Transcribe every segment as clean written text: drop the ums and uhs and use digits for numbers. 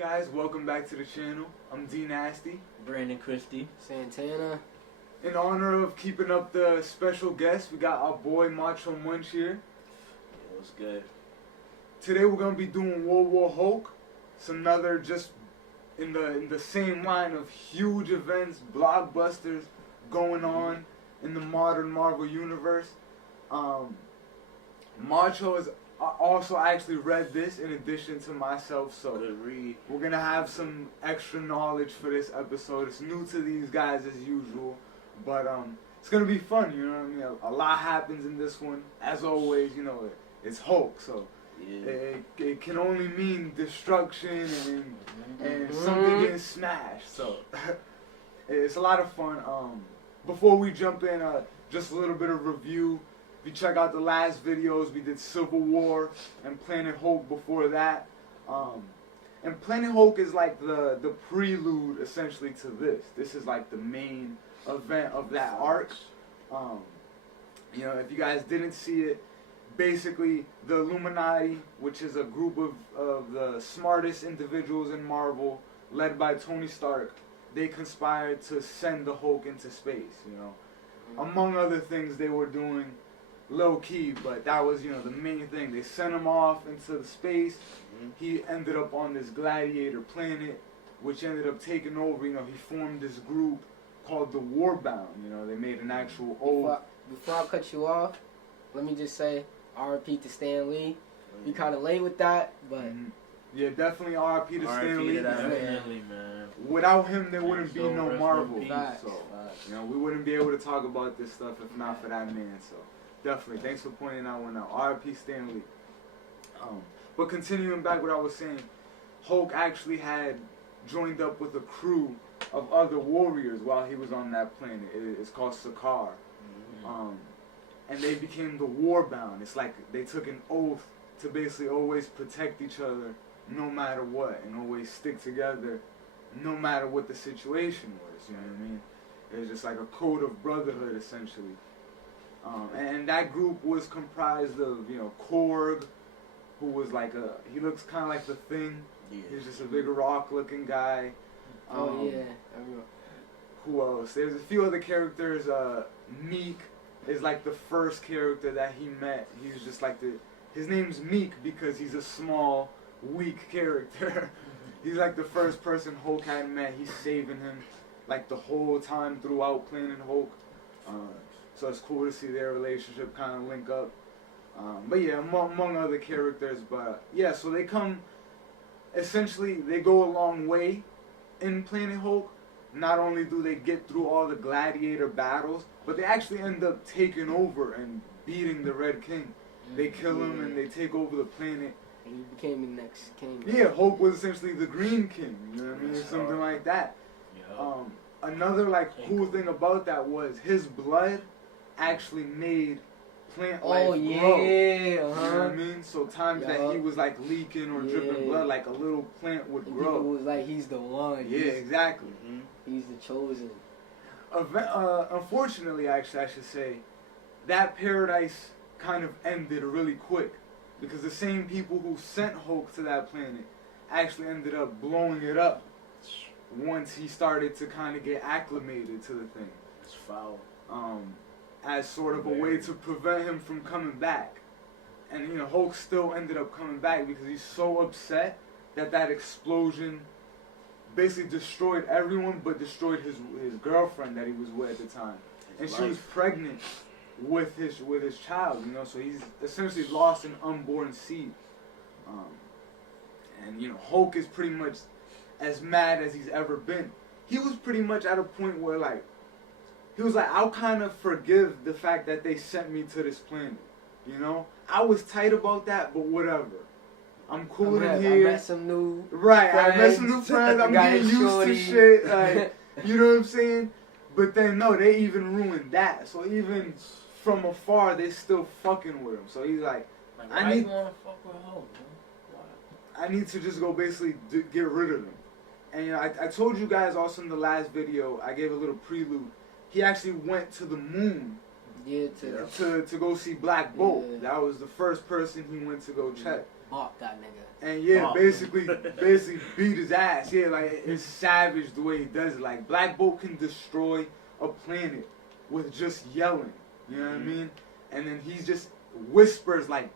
guys, welcome back to the channel. I'm D Nasty. Brandon Christie. Santana. In honor of keeping up the special guest, we got our boy Macho Munch here. Yeah, what's good? Today we're gonna be doing Worldbreaker Hulk. It's another just in the same line of huge events, blockbusters going on in the modern Marvel universe. Macho has also actually read this in addition to myself, so Good read. we're gonna have some extra knowledge for this episode. It's new to these guys as usual, but it's gonna be fun. You know what I mean? A lot happens in this one, as always. You know, it's Hulk, so Yeah. it can only mean destruction and something getting smashed. So it's a lot of fun. Before we jump in, just a little bit of review. If you check out the last videos, we did Civil War and Planet Hulk before that. And Planet Hulk is like the prelude essentially to this. This is like the main event of that arc. You know, if you guys didn't see it, basically the Illumanti, which is a group of the smartest individuals in Marvel, led by Tony Stark, they conspired to send the Hulk into space, you know. Among other things they were doing low key, but that was, you know, the main thing. They sent him off into the space. He ended up on this gladiator planet, which ended up taking over. You know, he formed this group called the Warbound. You know, they made an actual oath. Before I cut you off, let me just say R.I.P. to Stan Lee. You kind of late with that, but yeah, definitely R.I.P. to Stan Lee. Man. Without him, there wouldn't be So no rest Marvel. in peace. So you know, we wouldn't be able to talk about this stuff if not for that man. So definitely, thanks for pointing that one out. R.I.P. Stan Lee. But continuing back what I was saying, Hulk actually had joined up with a crew of other warriors while he was on that planet. It's called Sakaar. And they became the Warbound. It's like they took an oath to basically always protect each other no matter what, and always stick together no matter what the situation was, you know what I mean? It was just like a code of brotherhood, essentially. And that group was comprised of, you know, Korg, who was like he looks kind of like the Thing. Yeah. He's just a big rock-looking guy. yeah, I remember. Who else? There's a few other characters. Meek is like the first character that he met. He's just like his name's Meek because he's a small, weak character. He's like the first person Hulk had met. He's saving him like the whole time throughout Planet Hulk. So it's cool to see their relationship kind of link up. But yeah, among other characters. But yeah, so they come, essentially, they go a long way in Planet Hulk. Not only do they get through all the gladiator battles, but they actually end up taking over and beating the Red King. They kill him and they take over the planet. And he became the next king. Yeah, Hulk was essentially the Green King, you know what I mean? Something like that. Yeah. Another like cool thing about that was his blood actually made plant life grow. Yeah, You know what I mean? So times that he was like leaking or dripping blood, like a little plant would grow. It was like he's the one. Yeah, exactly. He's the chosen. Unfortunately, actually, I should say, that paradise kind of ended really quick because the same people who sent Hulk to that planet actually ended up blowing it up once he started to kind of get acclimated to the thing. It's foul. As sort of a way to prevent him from coming back. And, you know, Hulk still ended up coming back because he's so upset that explosion basically destroyed everyone but destroyed his girlfriend that he was with at the time. And she was pregnant with his child, you know, so he's essentially lost an unborn seed. And, you know, Hulk is pretty much as mad as he's ever been. He was pretty much at a point where, like, he was like, I'll kind of forgive the fact that they sent me to this planet, you know? I was tight about that, but whatever. I'm cool in here. I met some new friends. I met some new friends. I'm Got getting used to shit. Like, you know what I'm saying? But then, no, they even ruined that. So even from afar, they still fucking with him. So he's like, why you wanna fuck with Hulk, man? Why? I need to just go basically get rid of him. And, you know, I told you guys also in the last video, I gave a little prelude. He actually went to the moon to go see Black Bolt. Yeah. That was the first person he went to go check. bought that nigga. And yeah, Oh. basically beat his ass. Yeah, like it's savage the way he does it. Like Black Bolt can destroy a planet with just yelling. You know what I mean? And then he just whispers like,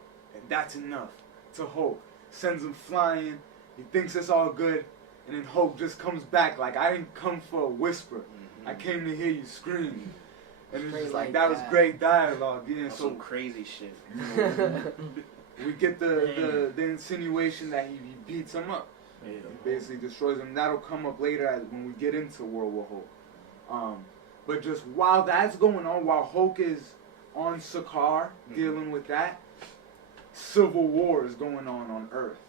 "That's enough," to Hulk. Sends him flying. He thinks it's all good, and then Hulk just comes back like, "I didn't come for a whisper. I came to hear you scream." And it's just like that was great dialogue. Yeah, That's so some crazy shit. we get the insinuation that he beats him up. Yeah. He basically destroys him. That'll come up later when we get into World War Hulk. But just while that's going on, while Hulk is on Sakaar dealing with that, Civil War is going on Earth.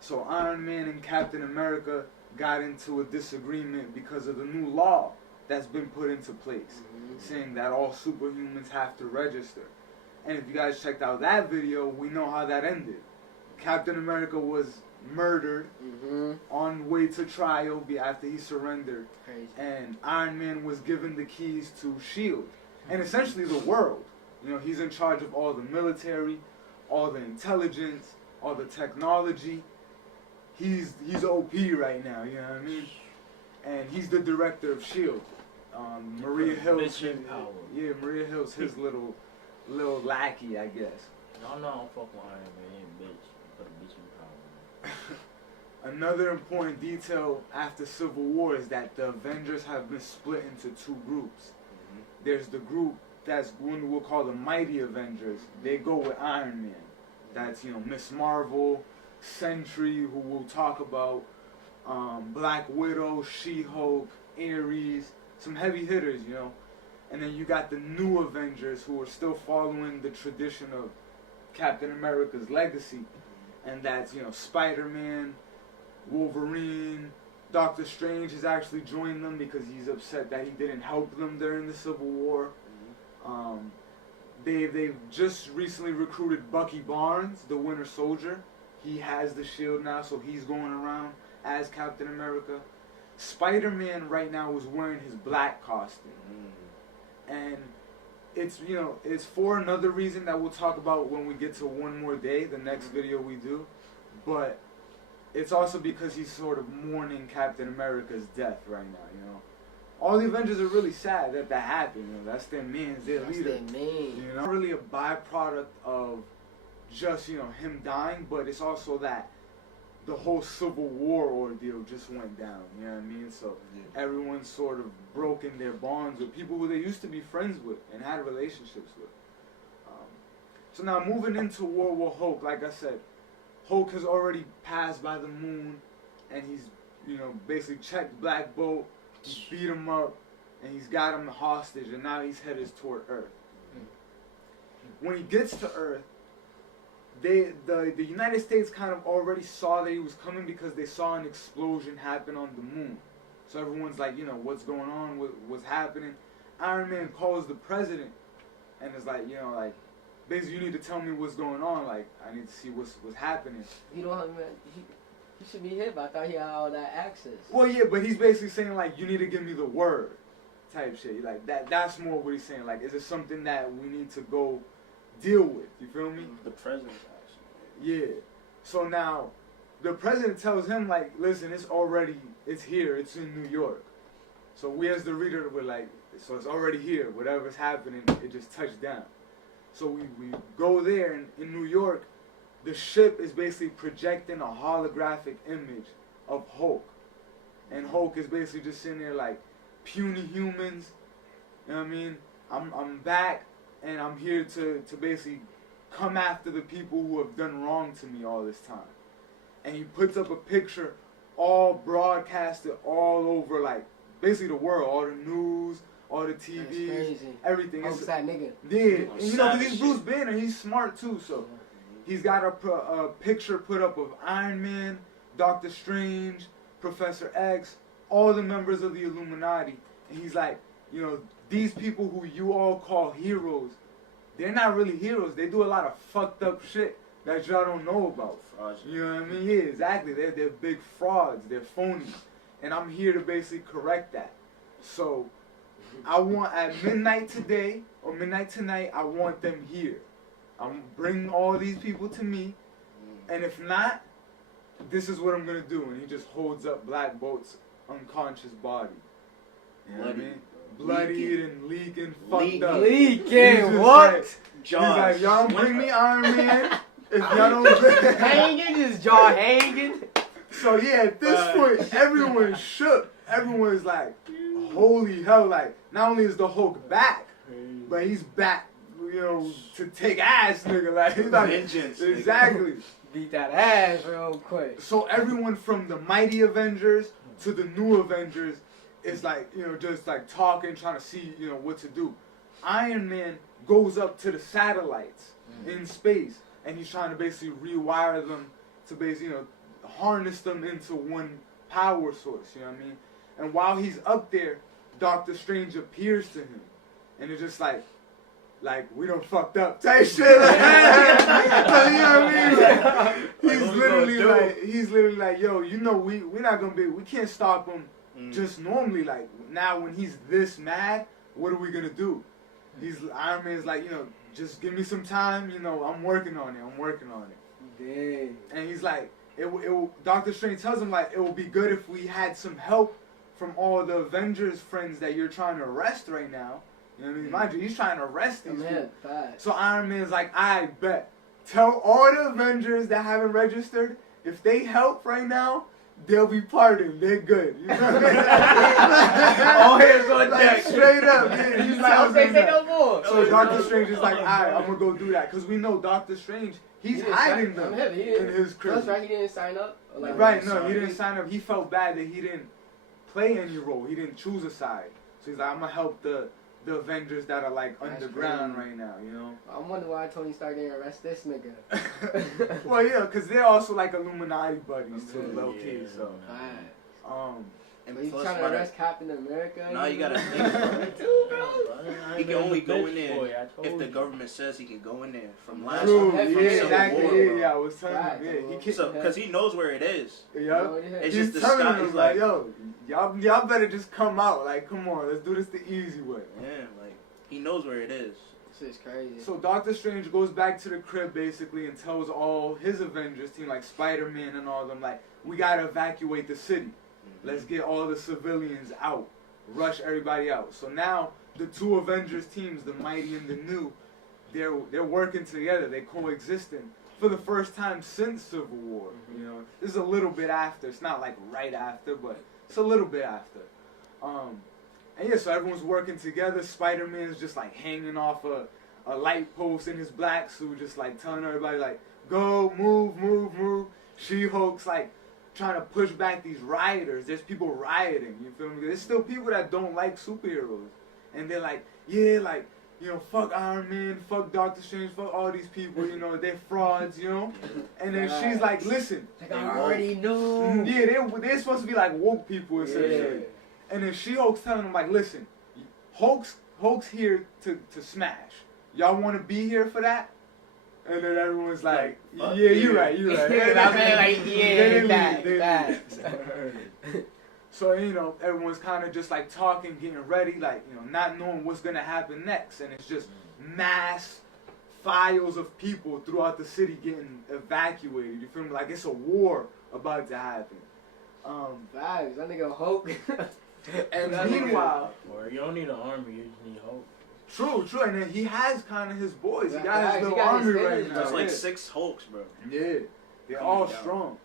So Iron Man and Captain America got into a disagreement because of the new law that's been put into place, saying that all superhumans have to register. And if you guys checked out that video, we know how that ended. Captain America was murdered on way to trial after he surrendered. Crazy. And Iron Man was given the keys to S.H.I.E.L.D. and essentially the world. You know, he's in charge of all the military, all the intelligence, all the technology. He's OP right now, you know what I mean? And he's the director of S.H.I.E.L.D. Maria Hill's Bitch in power. Yeah, Maria Hill's his little lackey, I guess. No, I don't fuck with Iron Man. He ain't bitch. Put a bitch in power. Another important detail after Civil War is that the Avengers have been split into two groups. There's the group that's one we'll call the Mighty Avengers. They go with Iron Man. That's, you know, Miss Marvel, Sentry, who we'll talk about, Black Widow, She-Hulk, Ares, some heavy hitters, you know. And then you got the new Avengers who are still following the tradition of Captain America's legacy. And that's, you know, Spider-Man, Wolverine, Doctor Strange has actually joined them because he's upset that he didn't help them during the Civil War. They've just recently recruited Bucky Barnes, the Winter Soldier. He has the shield now, so he's going around as Captain America. Spider-Man right now is wearing his black costume. And it's, you know, it's for another reason that we'll talk about when we get to One More Day, the next video we do. But it's also because he's sort of mourning Captain America's death right now, you know. All the Avengers are really sad that happened, you know. That's their man, their leader. That's their man. You know, really a byproduct of just, you know, him dying, but it's also that the whole Civil War ordeal just went down, you know what I mean? So everyone's sort of broken their bonds with people who they used to be friends with and had relationships with. So now moving into World War Hulk, like I said, Hulk has already passed by the moon, and he's, you know, basically checked Black Bolt, he beat him up, and he's got him hostage, and now he's headed toward Earth. When he gets to Earth, the United States kind of already saw that he was coming because they saw an explosion happen on the moon. So everyone's like, you know, what's going on? What's happening? Iron Man calls the president and is like, you know, like, basically you need to tell me what's going on. Like, I need to see what's happening. You know, man, he should be here, but I thought he had all that access. Well, yeah, but he's basically saying, like, you need to give me the word type shit. Like, that's more what he's saying. Like, is it something that we need to go deal with? You feel me? The president, actually. Yeah. So now, the president tells him, like, listen, it's here, it's in New York. So we as the reader, we're like, so it's already here, whatever's happening, it just touched down. So we go there, and in New York, the ship is basically projecting a holographic image of Hulk. And Hulk is basically just sitting there like, puny humans, you know what I mean? I'm back, and I'm here to basically come after the people who have done wrong to me all this time. And he puts up a picture all broadcasted all over, like, basically the world, all the news, all the TVs, everything. Hulk's that nigga. Yeah, and you know, because he's Bruce Banner, he's smart too, so he's got a picture put up of Iron Man, Doctor Strange, Professor X, all the members of the Illuminati, and he's like, you know, these people who you all call heroes, they're not really heroes. They do a lot of fucked up shit that y'all don't know about. You know what I mean? Yeah, exactly. They're big frauds. They're phonies. And I'm here to basically correct that. So I want at midnight today or midnight tonight, I want them here. I'm bringing all these people to me, And if not, this is what I'm gonna do. And he just holds up Black Bolt's unconscious body. You know what I mean? Bloodied and leaking, fucked up. Leaking, what? Like, he's like, y'all bring me Iron Man. If y'all don't hanging, his jaw hanging. So yeah, at this point, everyone's shook. Everyone's like, holy hell, like, not only is the Hulk back, but he's back, you know, to take ass, nigga. Like, he's like, vengeance. Exactly. Beat that ass real quick. So everyone from the Mighty Avengers to the New Avengers is like, you know, just like talking, trying to see, you know, what to do. Iron Man goes up to the satellites in space, and he's trying to basically rewire them to basically, you know, harness them into one power source, you know what I mean? And while he's up there, Doctor Strange appears to him, and it's just like we done fucked up type shit. Like, you know what I mean? Like, he's literally like, yo, you know, we're not gonna we can't stop him just normally. Like, now when he's this mad, what are we gonna do? Iron Man's like, you know, just give me some time, you know, I'm working on it. Dang. And he's like, Doctor Strange tells him, like, it will be good if we had some help from all the Avengers friends that you're trying to arrest right now. You know what I mean? Mind you, he's trying to arrest these people. So Iron Man's like, I bet. Tell all the Avengers that haven't registered, if they help right now, they'll be pardoned. They're good. You know what I mean? All hands on deck. Straight up. Yeah, he's like, okay, say no more. So Doctor Strange is like, alright, I'm going to go do that. Because we know Doctor Strange, he's hiding them in his crib. That's right, he didn't sign up? Right, no, he didn't sign up. He felt bad that he didn't play any role. He didn't choose a side. So he's like, I'm going to help the Avengers that are like underground right now, you know? I wonder why Tony Stark didn't arrest this nigga. Well, yeah, because they're also like Illuminati buddies too, low key, so. And he's trying to arrest Captain America. No, you gotta think about it too, bro. He can only go in there if the government says he can go in there. From last True, from exactly, I was telling him, he so, because he knows where it is. Yeah, it's he's just telling the him, like, yo, y'all better just come out. Like, come on, let's do this the easy way. Yeah, like, he knows where it is. This is crazy. So Doctor Strange goes back to the crib, basically, and tells all his Avengers team, like Spider-Man and all of them, like, we gotta evacuate the city. Let's get all the civilians out. Rush everybody out. So now, the two Avengers teams, the Mighty and the New, they're working together. They're coexisting for the first time since Civil War. You know, this is a little bit after. It's not like right after, but it's a little bit after. And yeah, so everyone's working together. Spider-Man's just like hanging off a light post in his black suit, just like telling everybody like, go, move, move, move. She-Hulk's like trying to push back these rioters. There's people rioting, you feel me? There's still people that don't like superheroes. And they're like, yeah, like, you know, fuck Iron Man, fuck Doctor Strange, fuck all these people, you know, they're frauds, you know? And then she's like, listen. Like, I already knew. Yeah, they're supposed to be like woke people, essentially. Yeah. And then She-Hulk's telling them, like, listen, Hulk's here to smash. Y'all want to be here for that? And then everyone's like, yeah, you're right. So, you know, everyone's kind of just like talking, getting ready, like, you know, not knowing what's going to happen next. And it's just mass files of people throughout the city getting evacuated. You feel me? Like it's a war about to happen. Vibes, that nigga Hulk. And meanwhile, you don't need an army, you just need Hulk. True, and then he has kind of his boys. He got his little army right now. There's like 6 Hulks, bro. Yeah, they're all strong.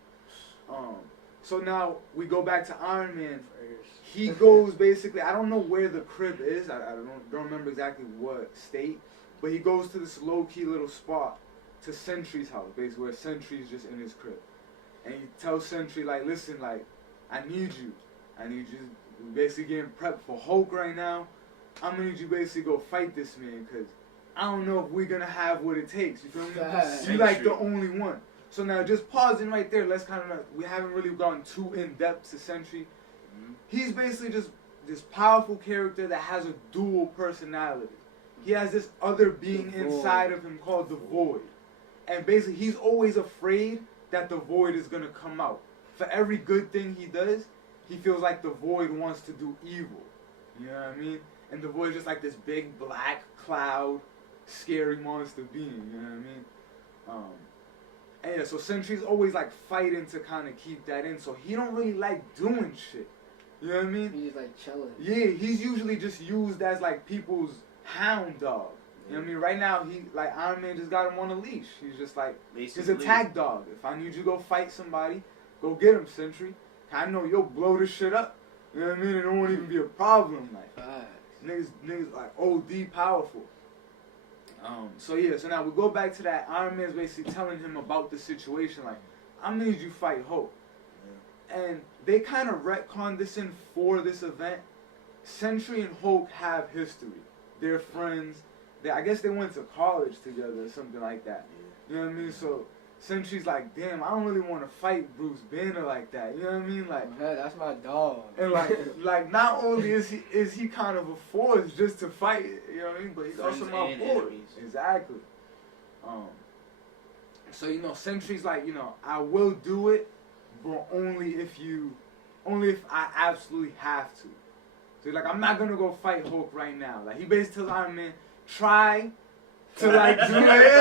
So now we go back to Iron Man. He goes basically, I don't know where the crib is. I don't remember exactly what state, but he goes to this low-key little spot to Sentry's house, basically where Sentry's just in his crib. And he tells Sentry, like, listen, like, I need you. We're basically getting prepped for Hulk right now. I'm gonna need you basically go fight this man, because I don't know if we're gonna have what it takes. You feel me? You're like the only one. So now just pausing right there, let's kind of, we haven't really gone too in-depth to Sentry. He's basically just this powerful character that has a dual personality. He has this other being inside of him called the Void. And basically he's always afraid that the Void is gonna come out. For every good thing he does, he feels like the Void wants to do evil. You know what I mean? And the Void's just like this big black cloud, scary monster being, you know what I mean? And yeah, so Sentry's always like fighting to kind of keep that in. So he don't really like doing shit. You know what I mean? He's just like chilling. Yeah, he's usually just used as like people's hound dog. You know what I mean? Right now, he like Iron Man just got him on a leash. He's just like his attack dog. If I need you to go fight somebody, go get him, Sentry. I know you'll blow this shit up. You know what I mean? It won't even be a problem. Like niggas like OD powerful. So yeah, so now we go back to that. Iron Man's basically telling him about the situation. Like, I made you fight Hulk. And they kind of retconned this in for this event. Sentry and Hulk have history. They're friends. I guess they went to college together or something like that. You know what I mean? So Sentry's like, damn, I don't really want to fight Bruce Banner like that. You know what I mean? Like, that's my dog. And like not only is he kind of a force just to fight, you know what I mean? But he's also my boy. Exactly. So you know, Sentry's like, you know, I will do it, but only if I absolutely have to. So he's like, I'm not gonna go fight Hulk right now. Like he basically tells Iron Man, try to like do it,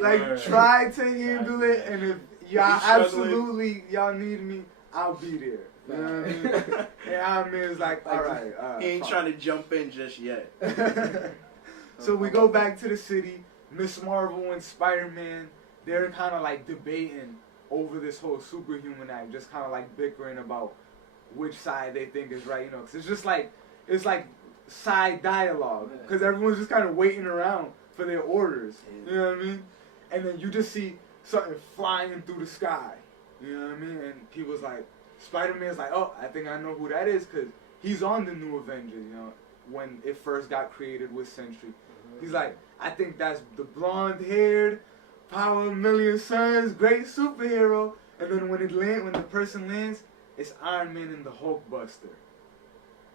like try to handle it, and if y'all need me, I'll be there. You know what I mean? And Iron Man's like, all right. He ain't trying to jump in just yet. So we go back to the city. Miss Marvel and Spider-Man, they're kind of like debating over this whole superhuman act, just kind of like bickering about which side they think is right, you know, because it's like side dialogue, because everyone's just kind of waiting around for their orders, you know what I mean? And then you just see something flying through the sky, you know what I mean? And people's like, Spider-Man's like, oh, I think I know who that is, because he's on the new Avengers, you know, when it first got created with Sentry. He's like, I think that's the blonde-haired, power of a million suns, great superhero. And then when the person lands, it's Iron Man and the Hulk Buster.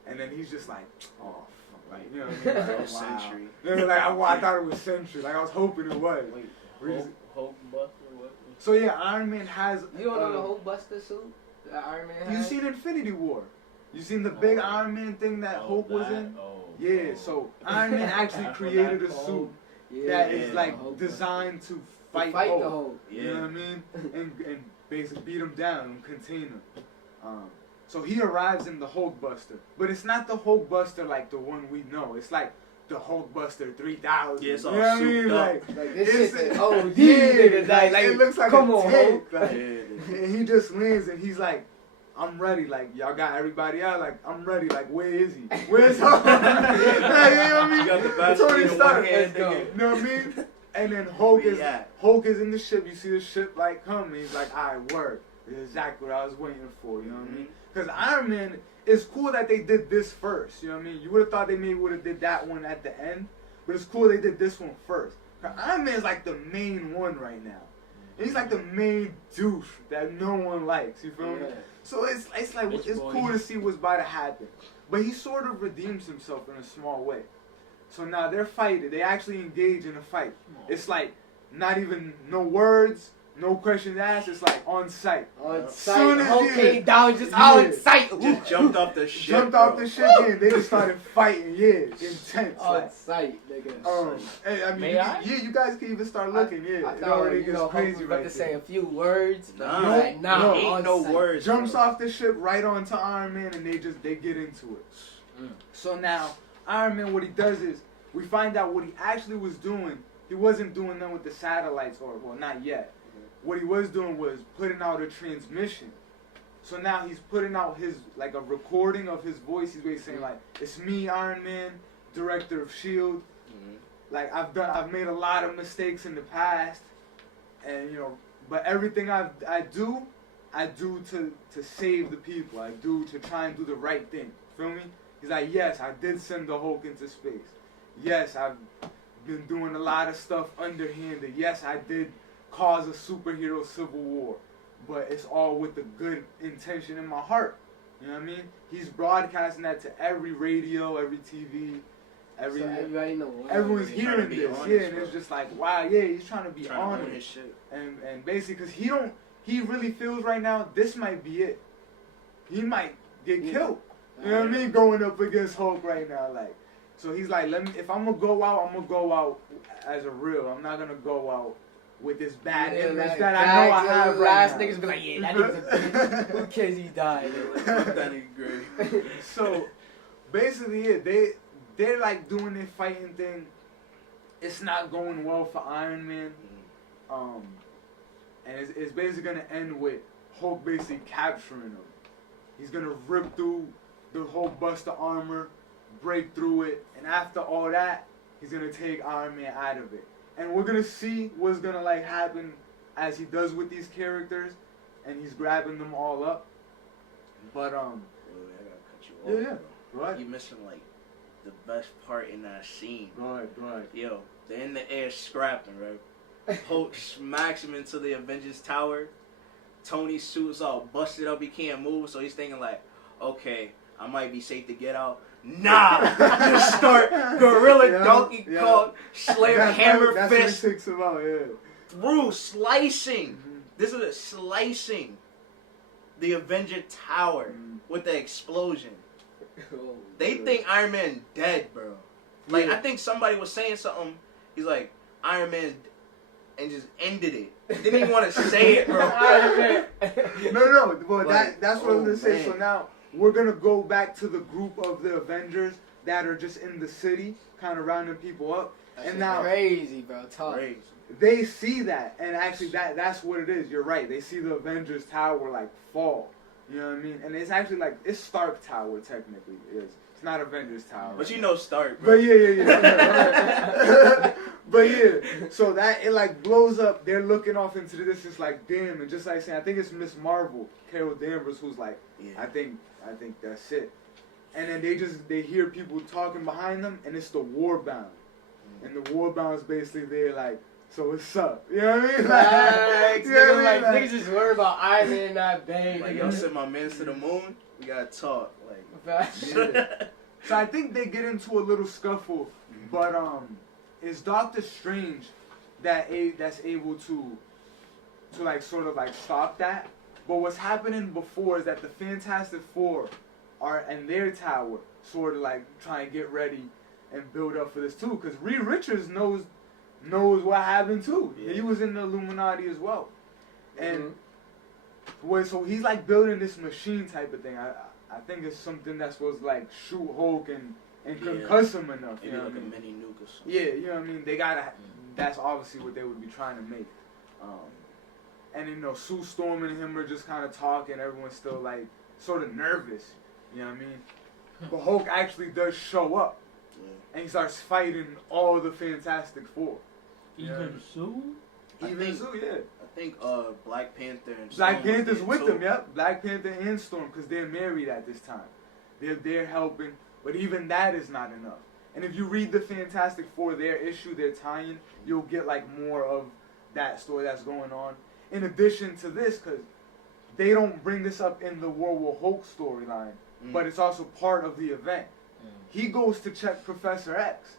And then he's just like, oh, fuck, like, you know what I mean? Like, Sentry. Like, I thought it was Sentry. Like, I was hoping it was. Wait, Hulk Buster? What? So yeah, Iron Man has. You don't know the Hulk Buster suit that Iron Man has? You seen Infinity War? You seen the big Iron Man thing that Hulk was in? Yeah, so Iron Man actually created a suit that is like designed to fight the Hulk. You know what I mean? And basically beat him down and contain him. So he arrives in the Hulk Buster, but it's not the Hulk Buster like the one we know. It's like the Hulk Buster 3000. Yeah, it's all you know what I mean? souped Like this shit is OD. Like it looks like come a on, tank. Hulk. And he just lands and he's like, I'm ready. Like, y'all got everybody out. Like, I'm ready. Like, where is he? Where's Hulk? Like, you know what I mean? You got the best Tony in Stark. one hand, You know what I mean? And then Hulk is in the ship. You see the ship like come. And he's like, all right, work. This is exactly what I was waiting for. You know what I mean? Because Iron Man, it's cool that they did this first. You know what I mean? You would have thought they maybe would have did that one at the end, but it's cool they did this one first. Cause Iron Man's like the main one right now. He's like the main douche that no one likes. You feel me? So it's like it's cool to see what's about to happen. But he sort of redeems himself in a small way. So now they're fighting. They actually engage in a fight. It's like not even no words, no questions asked. It's like on sight. On sight. Hulk came down just on sight. Just jumped off the ship. Jumped off the ship and they just started fighting. Yeah, intense. On sight, nigga. Hey, I mean, you guys can even start looking. I thought it gets crazy right to say a few words. No, ain't no words. Jumps off the ship right onto Iron Man and they get into it. So now Iron Man, what he does is we find out what he actually was doing. He wasn't doing them with the satellites, or well, not yet. What he was doing was putting out a transmission. So now he's putting out his like a recording of his voice. He's basically saying like, "It's me, Iron Man, director of S.H.I.E.L.D. Like I've made a lot of mistakes in the past, and you know, but everything I do to save the people. I do to try and do the right thing. Feel me? He's like, yes, I did send the Hulk into space. Yes, I've been doing a lot of stuff underhanded. Yes, I did cause a superhero civil war, but it's all with the good intention in my heart. You know what I mean? He's broadcasting that to every radio, every TV, everyone's hearing this. And it's just like, wow, he's trying to be honest. And basically, because he really feels right now, this might be it. He might get killed. You know what I mean? Going up against Hulk right now, like, So he's like, if I'm gonna go out, I'm gonna go out as a real. I'm not gonna go out with this bad image that I know I have right now. Niggas be like, yeah, that nigga's a bitch. Who cares he died? That nigga great. So basically, yeah, they're like doing their fighting thing. It's not going well for Iron Man. And it's basically gonna end with Hulk basically capturing him. He's gonna rip through the whole bust of armor, break through it, and after all that, he's gonna take Iron Man out of it. And we're gonna see what's gonna like happen as he does with these characters, and he's grabbing them all up. But Wait, I gotta cut you off. yeah, bro. go ahead. You missing like the best part in that scene. Go ahead. Yo, they're in the air scrapping, right? Hulk smacks him into the Avengers Tower. Tony's suit's all busted up, he can't move, so he's thinking like, okay, I might be safe to get out. Nah! Just start Gorilla Donkey Kong, Slayer Hammer Fist. That's what it takes about, yeah. Through slicing. This is a slicing the Avenger Tower with the explosion. They think Iron Man dead, bro. Like, I think somebody was saying something. He's like, Iron Man's and just ended it. Didn't even want to say it, bro. No. Well, like, that's what I was gonna say. Man. So now we're gonna go back to the group of the Avengers that are just in the city, kind of rounding people up. That's and now crazy, bro. Crazy. they see that, and actually that's what it is. You're right. They see the Avengers Tower like fall. You know what I mean? And it's actually like it's Stark Tower technically. It's not Avengers Tower. But you know Stark, bro. But yeah. But yeah, so that it like blows up. They're looking off into the distance like damn, and just like saying, I think it's Miss Marvel, Carol Danvers, who's like, Yeah. I think that's it. And then they hear people talking behind them, and it's the Warbound, and the Warbound's basically there like, so what's up? You know what I mean? Like, you know what I mean? niggas just worry about Iron Man not bang. Like, y'all send my mans to the moon, we gotta talk. Like, Yeah. So I think they get into a little scuffle, but it's Doctor Strange that's able to like sort of like stop that. But what's happening before is that the Fantastic Four are in their tower, sort of like trying to get ready and build up for this too. Because Reed Richards knows what happened too. Yeah. He was in the Illuminati as well, and so he's like building this machine type of thing. I think it's something that's supposed to like shoot Hulk and concuss him enough. maybe You know like what I mean? a mini nuke or something. Yeah, you know what I mean? They gotta. That's obviously what they would be trying to make. And you know, Sue Storm and him are just kind of talking. Everyone's still like sort of nervous. You know what I mean? But Hulk actually does show up, and he starts fighting all the Fantastic Four. Even Sue? Even Sue, yeah. I think Black Panther and Black Storm was Panther's there with too. them, yep. Black Panther and Storm, because they're married at this time. They're helping, but even that is not enough. And if you read the Fantastic Four, their issue, their tie-in, you'll get like more of that story that's going on. In addition to this, because they don't bring this up in the World War Hulk storyline, but it's also part of the event. He goes to check Professor X.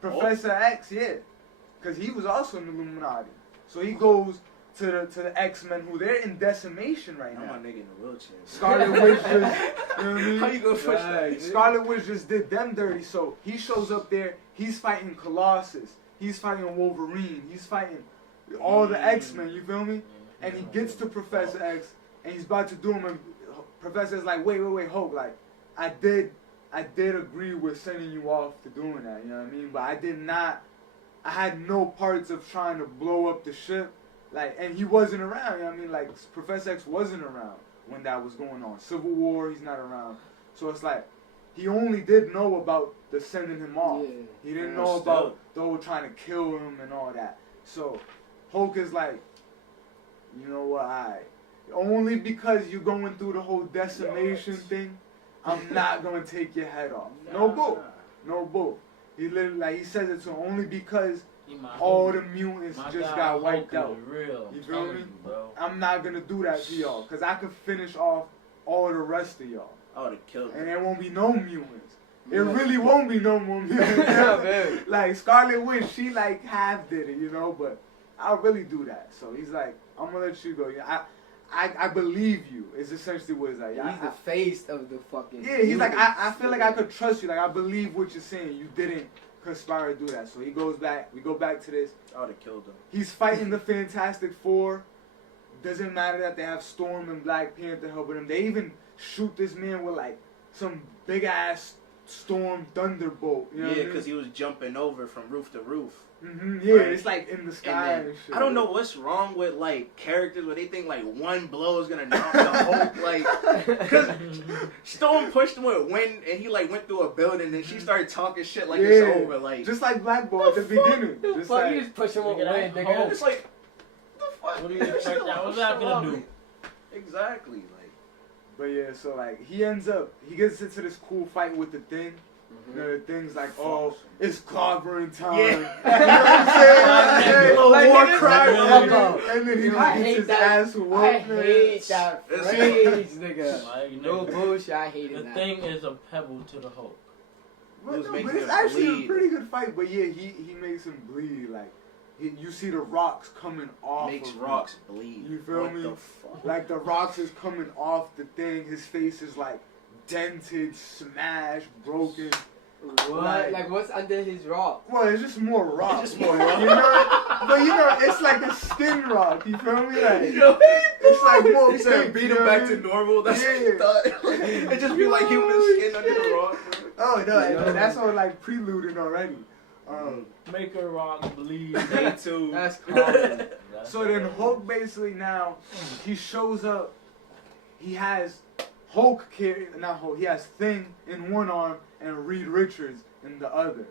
Professor X, yeah, because he was also in the Illuminati. So he goes to the X-Men, who they're in decimation right I'm now. my nigga in a wheelchair. Scarlet Witch just, you know what I mean? How you gonna push that? Scarlet Witch just did them dirty, so he shows up there. He's fighting Colossus. He's fighting Wolverine. He's fighting all the X-Men. You feel me? And he gets to Professor X, and he's about to do him. And Professor's like, wait, Hulk. Like, I did agree with sending you off to doing that. You know what I mean? But I did not. I had no parts of trying to blow up the ship. Like, and he wasn't around. You know what I mean? Like, Professor X wasn't around when that was going on. Civil War, he's not around. So it's like, he only did know about the sending him off. Yeah. He didn't know about the whole trying to kill him and all that. So Hulk is like, you know what, only because you're going through the whole decimation thing, I'm not going to take your head off. No bull. He literally, like, he says it to him, only because all the mutants just got wiped out. Real. You feel me? Bro. I'm not going to do that to y'all, because I could finish off all the rest of y'all. I would have killed him. And there won't be no mutants. It really won't be no more mutants. Like, Scarlet Witch, she, like, half did it, you know, but I'll really do that. So he's like, I'm going to let you go. I believe you. Is essentially what it's like. He's the face of the fucking. Yeah, he's like, I feel like I could trust you. Like, I believe what you're saying. You didn't conspire to do that. So he goes back. We go back to this. I would have killed him. He's fighting the Fantastic Four. Doesn't matter that they have Storm and Black Panther helping him. They even shoot this man with like some big ass Storm Thunderbolt. You know Yeah, because he was jumping over from roof to roof. Yeah, right? it's like in the sky and shit. I don't know what's wrong with like characters where they think like one blow is gonna knock the whole like. Because Storm pushed him with wind and he like went through a building and she started talking shit like it's over. Like just like Black Bolt at the beginning. Just like you just push him with wind, nigga. It's like the fuck. What do you expect that? What's that gonna do? Exactly. Like. But yeah, so like he gets into this cool fight with the Thing. You know, the Thing's like, oh, it's clobbering time. Yeah. You know what I'm saying? Little war cry. And then he just gets his ass whooped. I hate that phrase, nigga. Like, No bullshit, I hated the that. Thing is a pebble to the Hulk. But, was no, but making it's him actually bleed. a pretty good fight. But yeah, he makes him bleed. Like, you see the rocks coming off. Makes of him. rocks bleed. You feel what me? The fuck? Like the rocks is coming off the Thing. His face is like dented, smashed, broken. What? Like what's under his rock? Well, it's just more rock. It's just more rock. You know? But you know, it's like a skin rock. You feel me? Like it's like more. He said thick, beat you him know back what I to mean? normal. That's what he thought. It just be like human skin under the rock. Oh no, that's all like preluded already. Make a rock bleed. Day 2. That's common. So then Hulk basically now he shows up. He has he has Thing in one arm and Reed Richards in the other.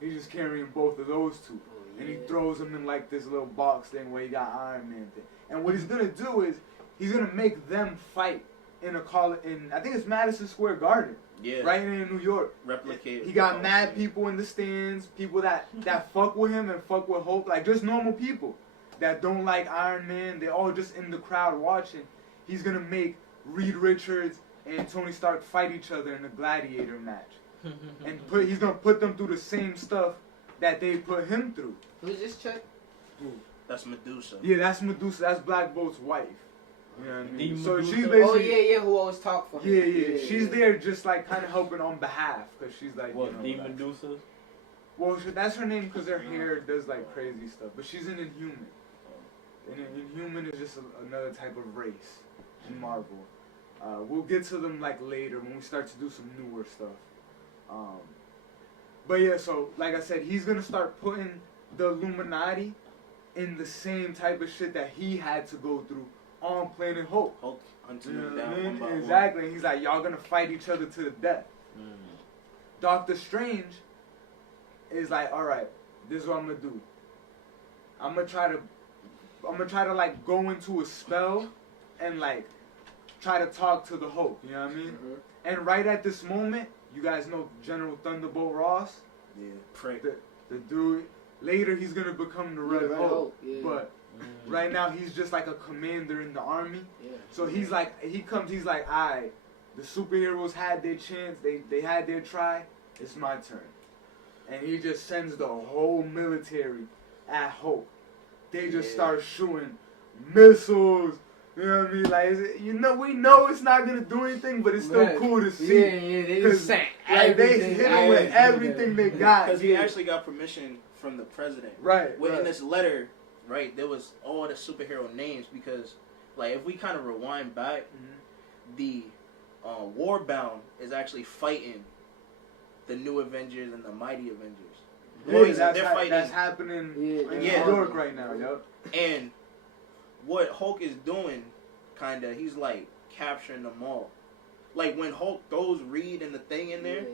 He's just carrying both of those two. And he throws them in like this little box thing where he got Iron Man thing. And what he's gonna do is he's gonna make them fight in I think it's Madison Square Garden. Yeah. Right in New York. Replicate. He got mad people in the stands, people that fuck with him and fuck with Hulk, like just normal people that don't like Iron Man. They're all just in the crowd watching. He's gonna make Reed Richards and Tony Stark fight each other in a gladiator match. And he's gonna put them through the same stuff that they put him through. Who's this chick? That's Medusa. Yeah, that's Medusa. That's Black Bolt's wife. You know what I mean? So Medusa? she's basically. Oh yeah, who always talk for him. Yeah. She's there just like kind of helping on behalf because she's like. What, you know, the like, Medusa? Well, that's her name because her hair does like crazy stuff. But she's an Inhuman. And an Inhuman is just another type of race in Marvel. We'll get to them like later when we start to do some newer stuff. But yeah, so like I said, he's gonna start putting the Illuminati in the same type of shit that he had to go through on Planet Hulk. Hulk hunting You know him what I down mean? one by one. Exactly. He's like, y'all gonna fight each other to the death. Doctor Strange is like, all right, this is what I'm gonna do. I'm gonna try to like go into a spell and like try to talk to the Hulk. You know what I mean? Mm-hmm. And right at this moment, you guys know General Thunderbolt Ross. Yeah, prick. The dude. Later, he's gonna become the Red Hulk. Yeah. But right now, he's just like a commander in the army. Yeah. So he's like, he's like, alright, the superheroes had their chance, they had their try, it's my turn. And he just sends the whole military at Hulk. They just start shooting missiles, you know what I mean? Like, we know it's not gonna do anything, but it's still cool to see. Yeah, they just sank like, they hit him with everything they got. Because he actually got permission from the president. Right. In this letter, right, there was all the superhero names because, like, if we kind of rewind back, the Warbound is actually fighting the new Avengers and the Mighty Avengers. Yeah, they're fighting. That's happening in New York right now, yo. And what Hulk is doing, kind of, he's like capturing them all. Like when Hulk throws Reed and the Thing in there,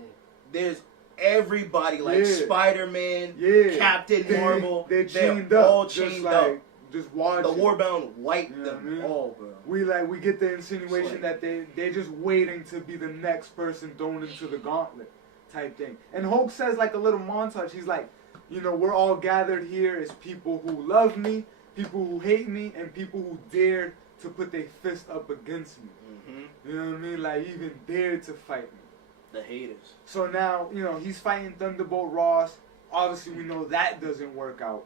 there's everybody like Spider-Man, Captain Marvel. They're chained all up, chained up. Just watching. The Warbound wiped them all, bro. We get the insinuation that they're just waiting to be the next person thrown into the gauntlet type thing. And Hulk says like a little montage. He's like, we're all gathered here as people who love me, people who hate me, and people who dared to put their fist up against me. You know what I mean? Like even dared to fight me. The haters. So now, he's fighting Thunderbolt Ross. Obviously, we know that doesn't work out.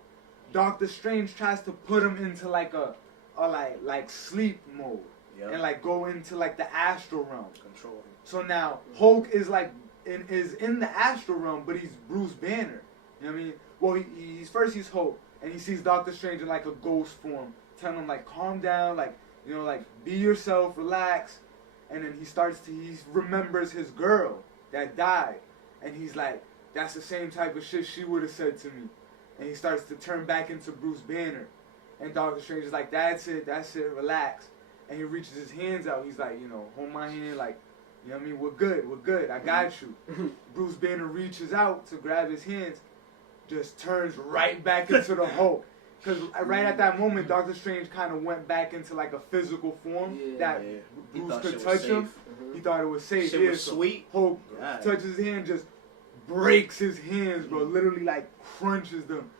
Doctor Strange tries to put him into like a like sleep mode and like go into like the astral realm. Control. So now Hulk is like in the astral realm, but he's Bruce Banner. You know what I mean? Well, he's Hulk, and he sees Doctor Strange in like a ghost form, telling him like calm down, like like be yourself, relax. And then he remembers his girl that died, and he's like, that's the same type of shit she would have said to me. And he starts to turn back into Bruce Banner, and Doctor Strange is like, that's it, relax. And he reaches his hands out. He's like, hold my hand, like, you know what I mean? We're good. I got you. Bruce Banner reaches out to grab his hands, just turns right back into the Hulk. Because right at that moment, Doctor Strange kind of went back into like a physical form that Bruce could touch him. He thought it was safe. Shit was sweet. Hulk touches his hand, just breaks his hands, bro. Literally like crunches them,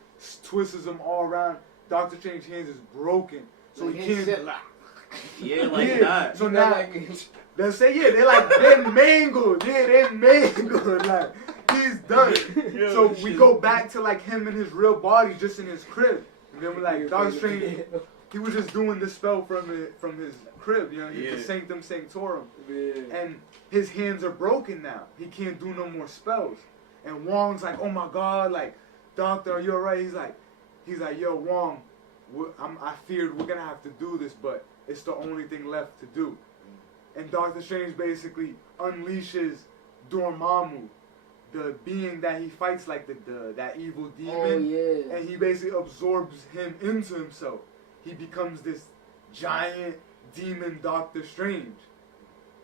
twists them all around. Doctor Strange's hands is broken, so he can't. That. So now, they'll say they're mangled. Yeah, they're mangled. Like he's done. So we go back to like him in his real body, just in his crib. And then we're like, Doctor Strange, he was just doing the spell from his crib, the Sanctum Sanctorum. Yeah. And his hands are broken now. He can't do no more spells. And Wong's like, oh my God, like, Doctor, are you alright? He's like, yo, Wong, I feared we're gonna have to do this, but it's the only thing left to do. And Doctor Strange basically unleashes Dormammu, the being that he fights, like that evil demon. Oh, yeah. And he basically absorbs him into himself. He becomes this giant demon Doctor Strange.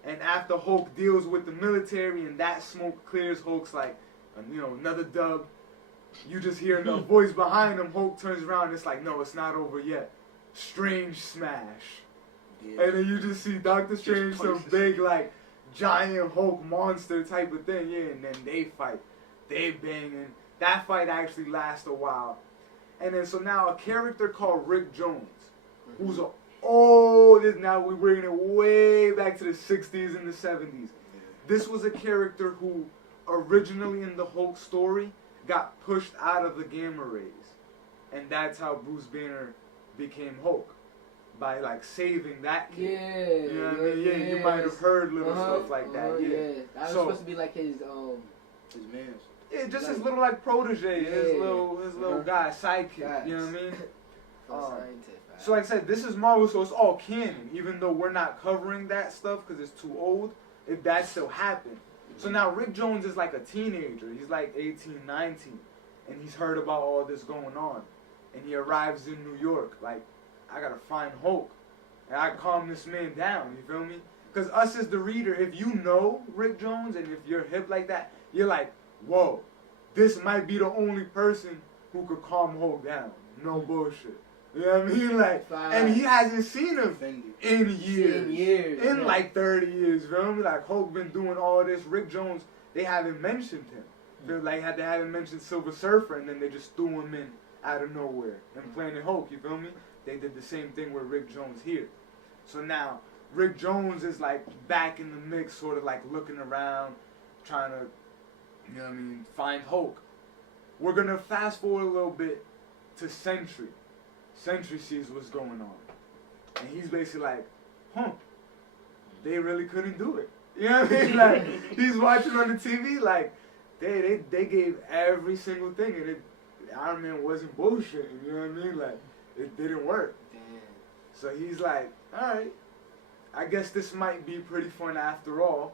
And after Hulk deals with the military and that smoke clears, Hulk's like, another dub. You just hear the voice behind him. Hulk turns around and it's like, no, it's not over yet. Strange smash. Yeah. And then you just see Doctor Strange, some big like giant Hulk monster type of thing, and then they fight. They banging. That fight actually lasts a while. And then so now a character called Rick Jones, who's now we're bringing it way back to the 60s and the 70s. This was a character who originally in the Hulk story got pushed out of the gamma rays. And that's how Bruce Banner became Hulk. By like saving that kid. Yeah. You know what I mean? Yeah, you might have heard little stuff like that. Yeah. That was supposed to be like his man. Yeah, just his little like protege, his little guy, sidekick. You know what I mean? So like I said, this is Marvel, so it's all canon. Even though we're not covering that stuff because it's too old, if that still happened. So now Rick Jones is like a teenager. He's like 18, 19, and he's heard about all this going on, and he arrives in New York like, I gotta find Hulk, and I calm this man down, you feel me? Because us as the reader, if you know Rick Jones, and if you're hip like that, you're like, whoa, this might be the only person who could calm Hulk down. No bullshit. You know what I mean? Like, and he hasn't seen him in years. In like 30 years, you feel me? Like, Hulk been doing all this. Rick Jones, they haven't mentioned him. They haven't mentioned Silver Surfer, and then they just threw him in out of nowhere and Planet Hulk, you feel me? They did the same thing with Rick Jones here. So now, Rick Jones is like back in the mix, sort of like looking around, trying to, find Hulk. We're going to fast forward a little bit to Sentry. Sentry sees what's going on. And he's basically like, they really couldn't do it. You know what I mean? Like, he's watching on the TV, like, they gave every single thing, and Iron Man wasn't bullshitting, you know what I mean? Like, it didn't work. Damn. So he's like, alright, I guess this might be pretty fun after all.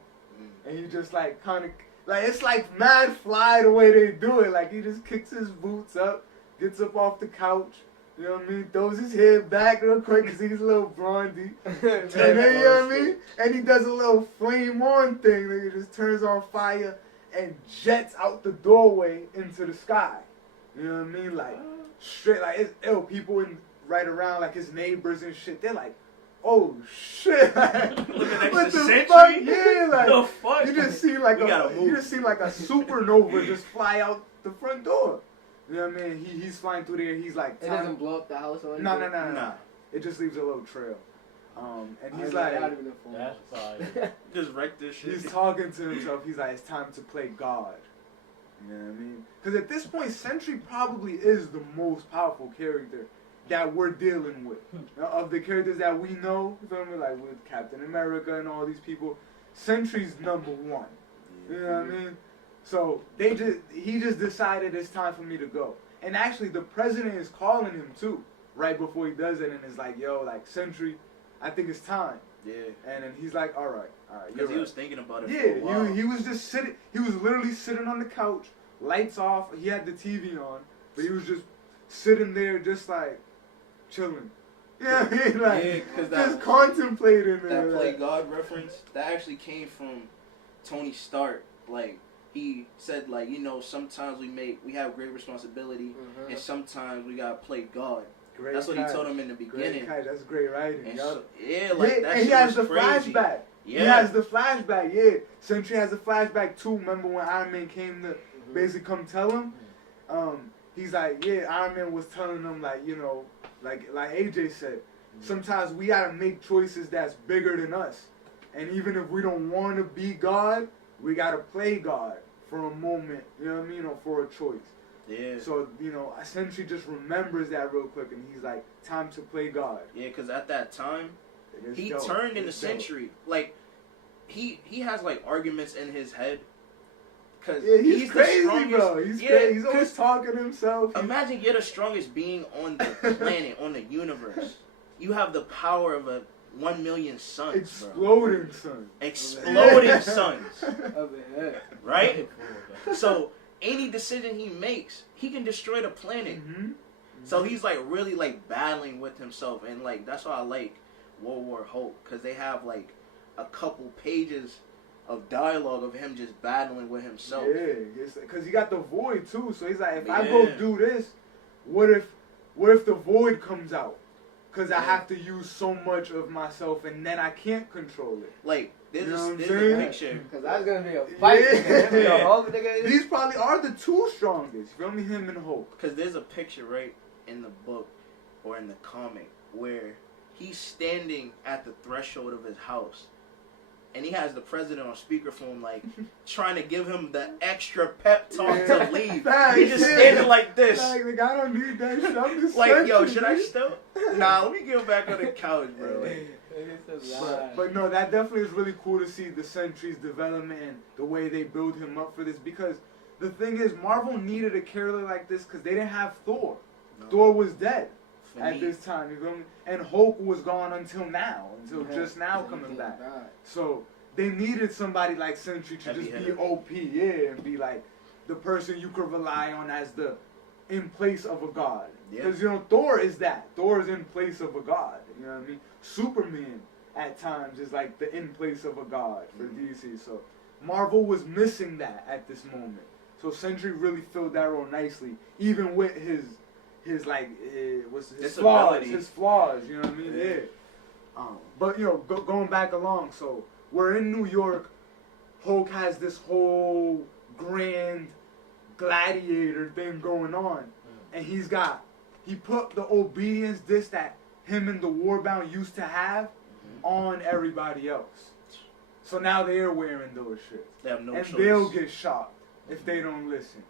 And he just like kind of, like, it's like mad fly the way they do it. Like, he just kicks his boots up, gets up off the couch, you know what I mean? Throws his head back real quick because he's a little blondie. And then, you know what I mean? And he does a little flame on thing. Like, he just turns on fire and jets out the doorway into the sky. You know what I mean? Like, straight, like, it's ill. People right around, like, his neighbors and shit, they're like, oh, shit. Like, what the fuck? Yeah, like, the fuck? You just see, like, a supernova just fly out the front door. You know what I mean? He's flying through there. He's like, it doesn't blow up the house or anything? No. It just leaves a little trail. And he's like, that's fine. Just wreck this shit. He's talking to himself. He's like, it's time to play God. You know what I mean? Because at this point, Sentry probably is the most powerful character that we're dealing with. Of the characters that we know, you feel me? Like with Captain America and all these people, Sentry's number one. You know what I mean? So he just decided it's time for me to go. And actually, the president is calling him too, right before he does it, and is like, "Yo, like Sentry, I think it's time." Yeah. And then he's like, "All right." Because he was thinking about it. Yeah, for a while. he was just sitting. He was literally sitting on the couch, lights off. He had the TV on, but he was just sitting there, just like chilling. Yeah, I mean, like because just contemplating. That play God reference that actually came from Tony Stark. Like he said, like, you know, sometimes we have great responsibility, and sometimes we gotta play God. Great That's what catch. he told him in the beginning. Great catch. That's great writing. And Yep. like that. And he has the crazy. flashback. Yeah. He has the flashback. Yeah, Sentry has a flashback too. Remember when Iron Man came to basically come tell him? He's like, yeah, Iron Man was telling him, like, you know, like AJ said, sometimes we gotta make choices that's bigger than us, and even if we don't want to be God, we gotta play God for a moment. You know what I mean? Or for a choice. Yeah. So, you know, Sentry just remembers that real quick, and he's like, time to play God. Yeah, because at that time, he dope. turned into It's dope. Sentry. Like, he has, like, arguments in his head. Cause Yeah, he's crazy, the strongest, bro. He's crazy. He's always talking to himself. Imagine you're the strongest being on the planet, on the universe. You have the power of 1 million suns, Exploding bro. sun. Exploding suns. Over here. Right? So, any decision he makes, he can destroy the planet. Mm-hmm. So he's like really like battling with himself, and like that's why I like Worldbreaker Hulk, because they have like a couple pages of dialogue of him just battling with himself. Yeah, because he got the void too. So he's like, if I go do this, what if the void comes out? Because I have to use so much of myself, and then I can't control it. Like there's You know a picture. Because that's gonna be a fight. Yeah. Hulk, nigga. These probably are the two strongest. You feel me? Him and Hulk. Because there's a picture right in the book or in the comic where he's standing at the threshold of his house, and he has the president on speakerphone, like trying to give him the extra pep talk to leave. He's just standing like this. Like, I don't need that shit. I'm just Like, yo, Sentry, should I dude. still? Nah, let me get back on the couch, bro. Like, But no, that definitely is really cool to see the Sentry's development and the way they build him up for this. Because the thing is, Marvel needed a character like this because they didn't have Thor. No. Thor was dead For at me. this time, you feel me? And Hulk was gone until now, just now coming back. So they needed somebody like Sentry to Heavy just hitter. be OP, yeah, and be like the person you could rely on as the in place of a god. Yeah. Because you know Thor is that. Thor is in place of a god. You know what I mean? Superman at times is like the in place of a god for DC. So Marvel was missing that at this moment. So Sentry really filled that role nicely, even with his like what's his flaws, you know what I mean? Yeah. But you know, going back along, so we're in New York. Hulk has this whole grand gladiator thing going on, and he put the obedience disc that him and the Warbound used to have on everybody else. So now they're wearing those shits. They have no And choice. they'll get shot if they don't listen.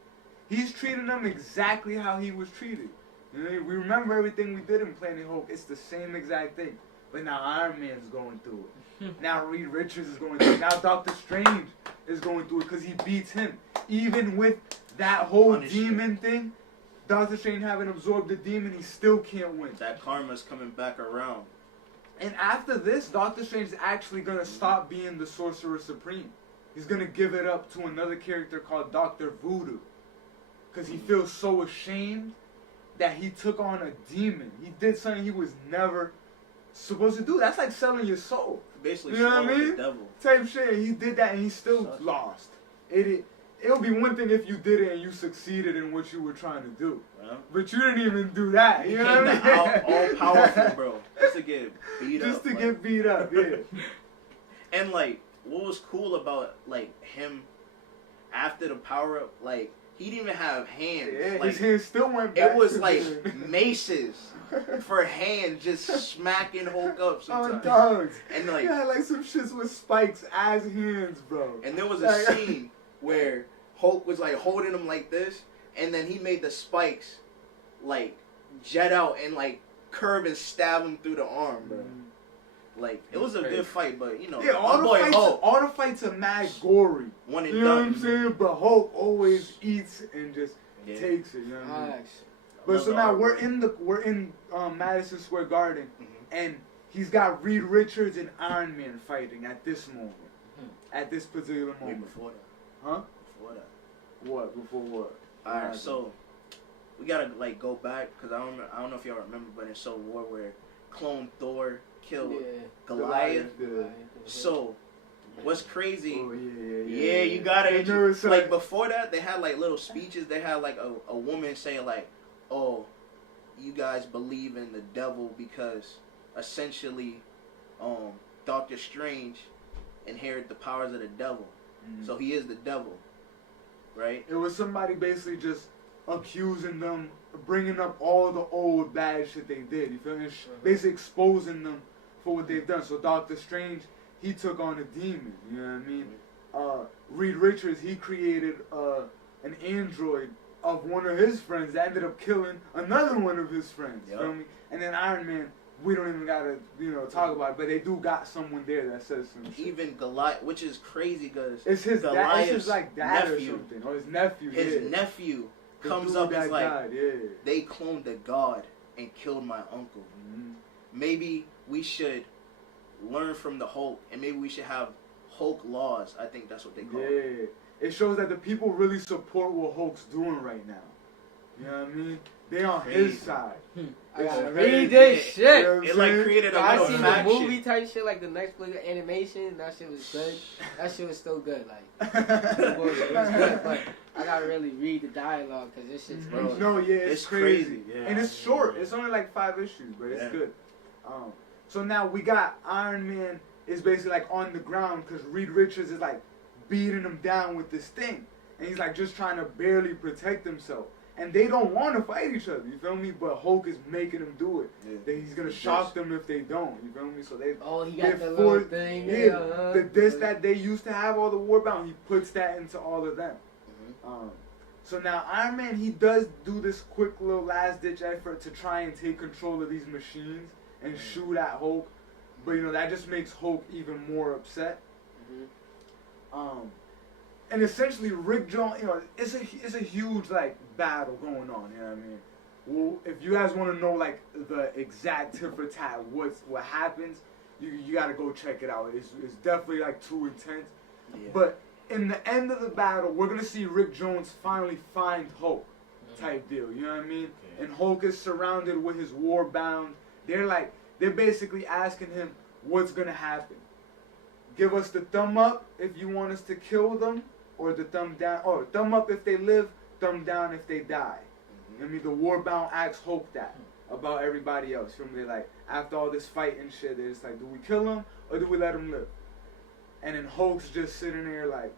He's treating them exactly how he was treated. You know, we remember everything we did in Planet Hulk. It's the same exact thing. But now Iron Man's going through it. Now Reed Richards is going through it. Now Doctor Strange is going through it because he beats him. Even with that whole demon thing, Doctor Strange having absorbed the demon, he still can't win. That karma's coming back around. And after this, Doctor Strange is actually going to stop being the Sorcerer Supreme. He's going to give it up to another character called Dr. Voodoo. Because he feels so ashamed that he took on a demon. He did something he was never supposed to do. That's like selling your soul. Basically, You know what I swallowing mean? the devil. Type shit. He did that and he still lost. It'll be one thing if you did it and you succeeded in what you were trying to do. Yeah. But you didn't even do that. He You came know what I mean? all powerful, bro. Just to get beat up. Just to like. get beat up, yeah. And like, what was cool about like him after the power up, like he didn't even have hands. Yeah, like, his hands still went back. it was to like the- maces for hands, just smacking Hulk up Oh, sometimes. dogs. And like, Yeah, like some shits with spikes as hands, bro. and there was a Like- scene where Hulk was like holding him like this, and then he made the spikes like jet out and like curve and stab him through the arm, bro. Like, it was a Crazy. good fight, but, you know, Yeah, my boy Hulk. all the fights are mad gory. One and You know what I'm done. saying? But Hulk always eats and just Yeah. takes it. You know what I mean? Gosh. But so the now artwork. we're in Madison Square Garden, Mhm. and he's got Reed Richards and Iron Man fighting at this moment, at this particular Wait, moment. before that. Huh? Before that. What? Before what? Alright, so we gotta like go back because I don't know if y'all remember, but in Civil War where Clone Thor killed Goliath. Yeah. So what's crazy? Oh, Yeah, you gotta like before that they had like little speeches. They had like a woman saying like, "Oh, you guys believe in the devil because essentially, Doctor Strange inherited the powers of the devil, so he is the devil, right?" It was somebody basically just accusing them, bringing up all the old bad shit they did. You feel me? Basically exposing them for what they've done. So Doctor Strange, he took on a demon. You know what I mean? Reed Richards, he created an android of one of his friends that ended up killing another one of his friends. Yep. You feel me? And then Iron Man, we don't even gotta talk about it, but they do got someone there that says some shit. Even Goliath, which is crazy because It's his dad, Goliath's it's his like dad nephew. or something, or his nephew. his nephew The comes dude up that as like, died, yeah. they cloned a god and killed my uncle. Maybe we should learn from the Hulk, and maybe we should have Hulk laws. I think that's what they call it. Yeah, it shows that the people really support what Hulk's doing right now. You know what I mean? They on Crazy. his side. I gotta It's read crazy. this shit. You know what I'm It like saying? created a I little seen the faction. movie type shit, like the Netflix animation. That shit was good. That shit was still good. Like, it was good, but I gotta really read the dialogue because this shit's Bro, crazy. No, yeah, it's crazy. Yeah. And it's short. It's only like 5 issues, but it's Yeah. good. So now we got Iron Man is basically like on the ground because Reed Richards is like beating him down with this thing. And he's like just trying to barely protect himself. And they don't want to fight each other, you feel me? But Hulk is making them do it. Yeah. That he's going to shock them if they don't, you feel me? So they... Oh, he got the they're little for- thing. Yeah, the disc that they used to have all the Warbound, he puts that into all of them. So now Iron Man, he does do this quick little last ditch effort to try and take control of these machines and shoot at Hulk, but that just makes Hulk even more upset. And essentially Rick Jones, it's a huge like battle going on. You know what I mean? Well, if you guys want to know like the exact tit for tat what happens, you got to go check it out. It's definitely like too intense. Yeah. But in the end of the battle, we're gonna see Rick Jones finally find Hulk, type deal. You know what I mean? Okay. And Hulk is surrounded with his Warbound. They're basically asking him what's gonna happen. Give us the thumb up if you want us to kill them, or the thumb down. Or thumb up if they live, thumb down if they die. I mean, the Warbound asks Hulk that about everybody else. Feel me? Like after all this fight and shit, they're just like, do we kill him or do we let him live? And then Hulk's just sitting there like,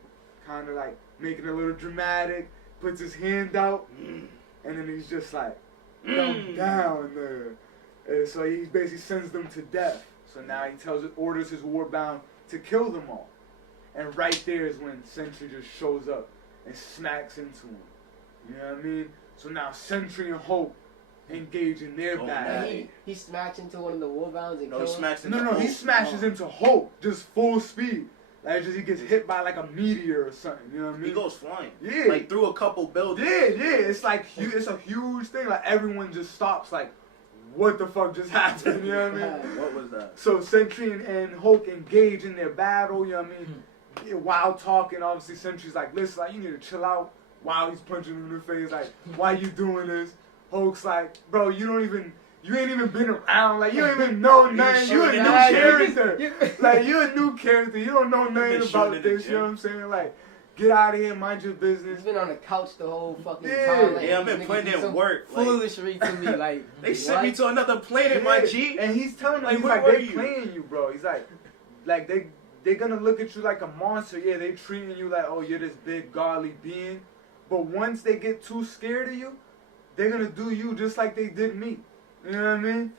kind of like making a little dramatic, puts his hand out, and then he's just like, thumb down there. And so he basically sends them to death. So now he orders his Warbound to kill them all. And right there is when Sentry just shows up and smacks into him. You know what I mean? So now Sentry and Hulk engage in their battle. And he smashed into one of the Warbounds and No, killed he him. smacks into No, he Hulk. smashes into Hulk, just full speed. Like he gets hit by like a meteor or something. You know what I mean? He goes flying. Yeah. Like through a couple buildings. Yeah. It's like it's a huge thing. Like everyone just stops. Like, what the fuck just happened? You know what I mean? What was that? So Sentry and Hulk engage in their battle. You know what I mean? Yeah, while talking, obviously Sentry's like, listen, like you need to chill out. While he's punching him in the face, like, why you doing this? Hulk's like, bro, you ain't even been around. Like, you don't even know nothing. You a new character. Like, you a new character. You don't know nothing about this. You know what I'm saying? Like, get out of here. Mind your business. He's been on the couch the whole fucking Yeah. time. Like, Yeah, I've been nigga putting do in some work. Like, Foolery to me, like they sent me to another planet, my G. And he's telling them, Like, he's where like, were they're you? playing you, bro. He's like they're gonna look at you like a monster. Yeah, they treating you like, oh, you're this big godly being. But once they get too scared of you, they're gonna do you just like they did me. You know what I mean?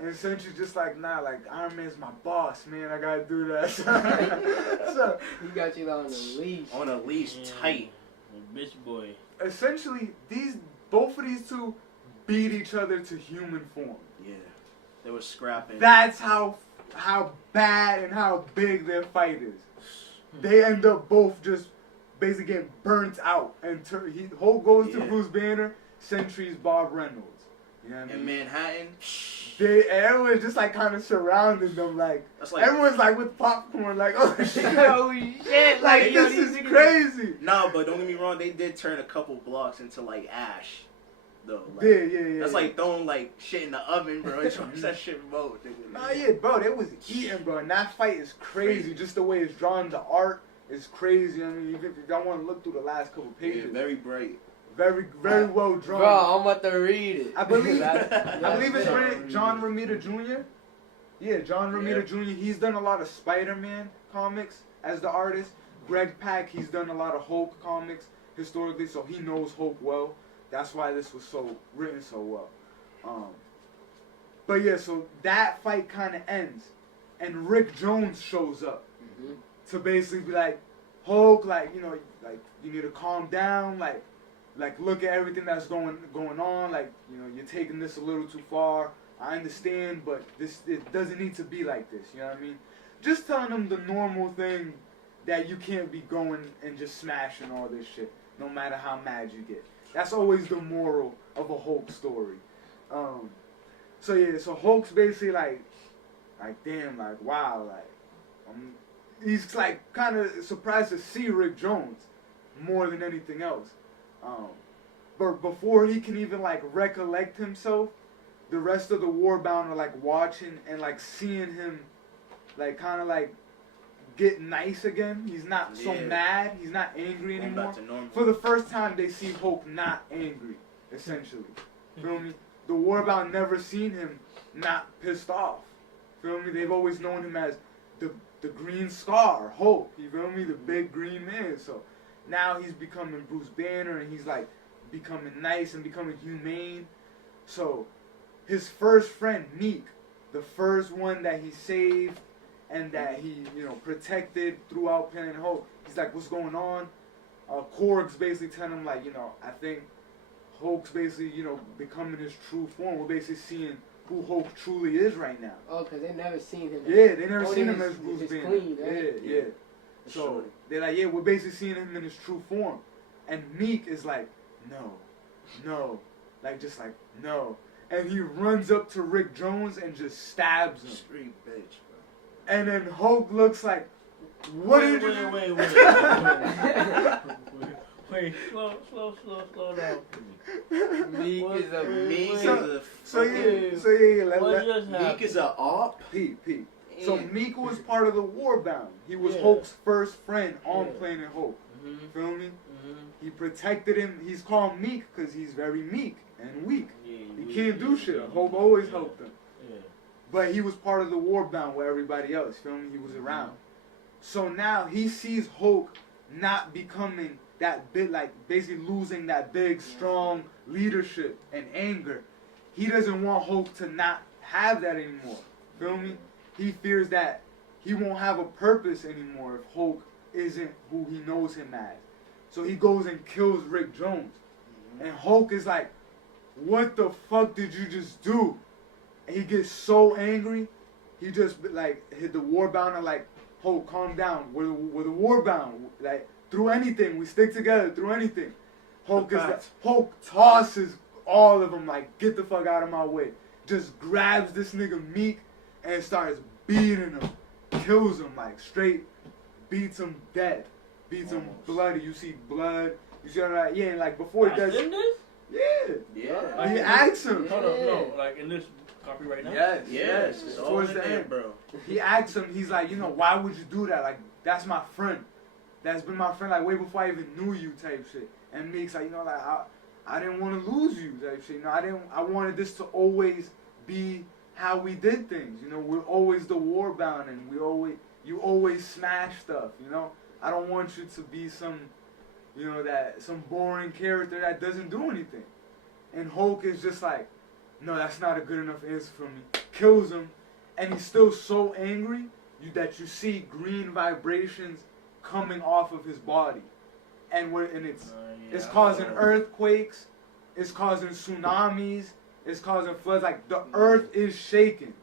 And Sentry's just like, nah, like Iron Man's my boss, man. I gotta do that. So he got you on the leash. On a leash, tight. Bitch boy. essentially, both of these two beat each other to human form. Yeah. They were scrapping. That's how bad and how big their fight is. They end up both just basically getting burnt out, and Hulk goes to Bruce Banner, Sentry's Bob Reynolds. You know what I mean? In Manhattan. Everyone's just like kind of surrounding them, like everyone's like with popcorn, like oh shit, oh shit, like this is crazy. No, but don't get me wrong, they did turn a couple blocks into like ash, though. Like, yeah. That's like throwing like shit in the oven, bro. It's that shit remote. Oh yeah, bro, they was eating, bro, and that fight is crazy. Just the way it's drawn, the art is crazy. I mean, if y'all want to look through the last couple pages, yeah, very bright. Very well drawn. Bro, I'm about to read it. I believe it's written John Romita Jr. Yeah, John Romita Jr. He's done a lot of Spider-Man comics as the artist. Greg Pak, he's done a lot of Hulk comics historically, so he knows Hulk well. That's why this was written so well. But yeah, so that fight kind of ends, and Rick Jones shows up to basically be like, Hulk, like you need to calm down, like look at everything that's going on, like you're taking this a little too far. I understand, but it doesn't need to be like this. You know what I mean? Just telling them the normal thing that you can't be going and just smashing all this shit, no matter how mad you get. That's always the moral of a Hulk story. So Hulk's basically like damn, like wow, like he's like kind of surprised to see Rick Jones more than anything else. But before he can even like recollect himself, the rest of the Warbound are like watching and like seeing him like kind of like get nice again. He's not so mad. He's not angry anymore. For the first time, they see Hulk not angry, essentially. Feel me? The Warbound never seen him not pissed off. Feel me? They've always known him as the Green Scar, Hulk. You feel me? The big green man. So now he's becoming Bruce Banner, and he's like becoming nice and becoming humane. So his first friend, Meek, the first one that he saved and that he, protected throughout Planet Hulk, he's like, what's going on? Korg's basically telling him, like, I think Hulk's basically, becoming his true form. We're basically seeing who Hulk truly is right now. Oh, because they never seen him. Yeah, they never seen him as Bruce Banner. Clean, right? Yeah. So they're like, yeah, we're basically seeing him in his true form. And Meek is like, no. Like, just like, no. And he runs up to Rick Jones and just stabs him. Street bitch, bro. And then Hulk looks like, what are you doing? Wait, slow down. Meek is a Meek is a op. Pete. So Meek was part of the Warbound. He was Hulk's first friend on Planet Hulk. Feel me? He protected him. He's called Meek because he's very meek and weak. He can't do shit. Hulk always helped him. But he was part of the Warbound with everybody else. Feel me? He was around. So now he sees Hulk not becoming that big, like basically losing that big, strong leadership and anger. He doesn't want Hulk to not have that anymore. Feel me? He fears that he won't have a purpose anymore if Hulk isn't who he knows him as. So he goes and kills Rick Jones. And Hulk is like, what the fuck did you just do? And he gets so angry, he just like hit the Warbound and like, Hulk, calm down. We're the Warbound. Like, through anything, we stick together through anything. Hulk tosses all of them like, get the fuck out of my way. Just grabs this nigga Meek and starts beating him. Kills him like straight, beats him dead. Beats him bloody. You see blood. You see all that? Yeah, and like before he does. In this? Yeah. He asks him. No, like in this copy right now? Yes. It's all in there, bro. He asks him, he's like, why would you do that? Like, that's my friend. That's been my friend, like, way before I even knew you type shit. And Meek's like, like, I didn't want to lose you type shit. I wanted this to always be how we did things. We're always the Warbound, and you always smash stuff, I don't want you to be some boring character that doesn't do anything. And Hulk is just like, no, that's not a good enough answer for me. Kills him, and he's still so angry that you see green vibrations coming off of his body, and it's causing earthquakes, it's causing tsunamis, It's causing floods. Like the earth is shaking,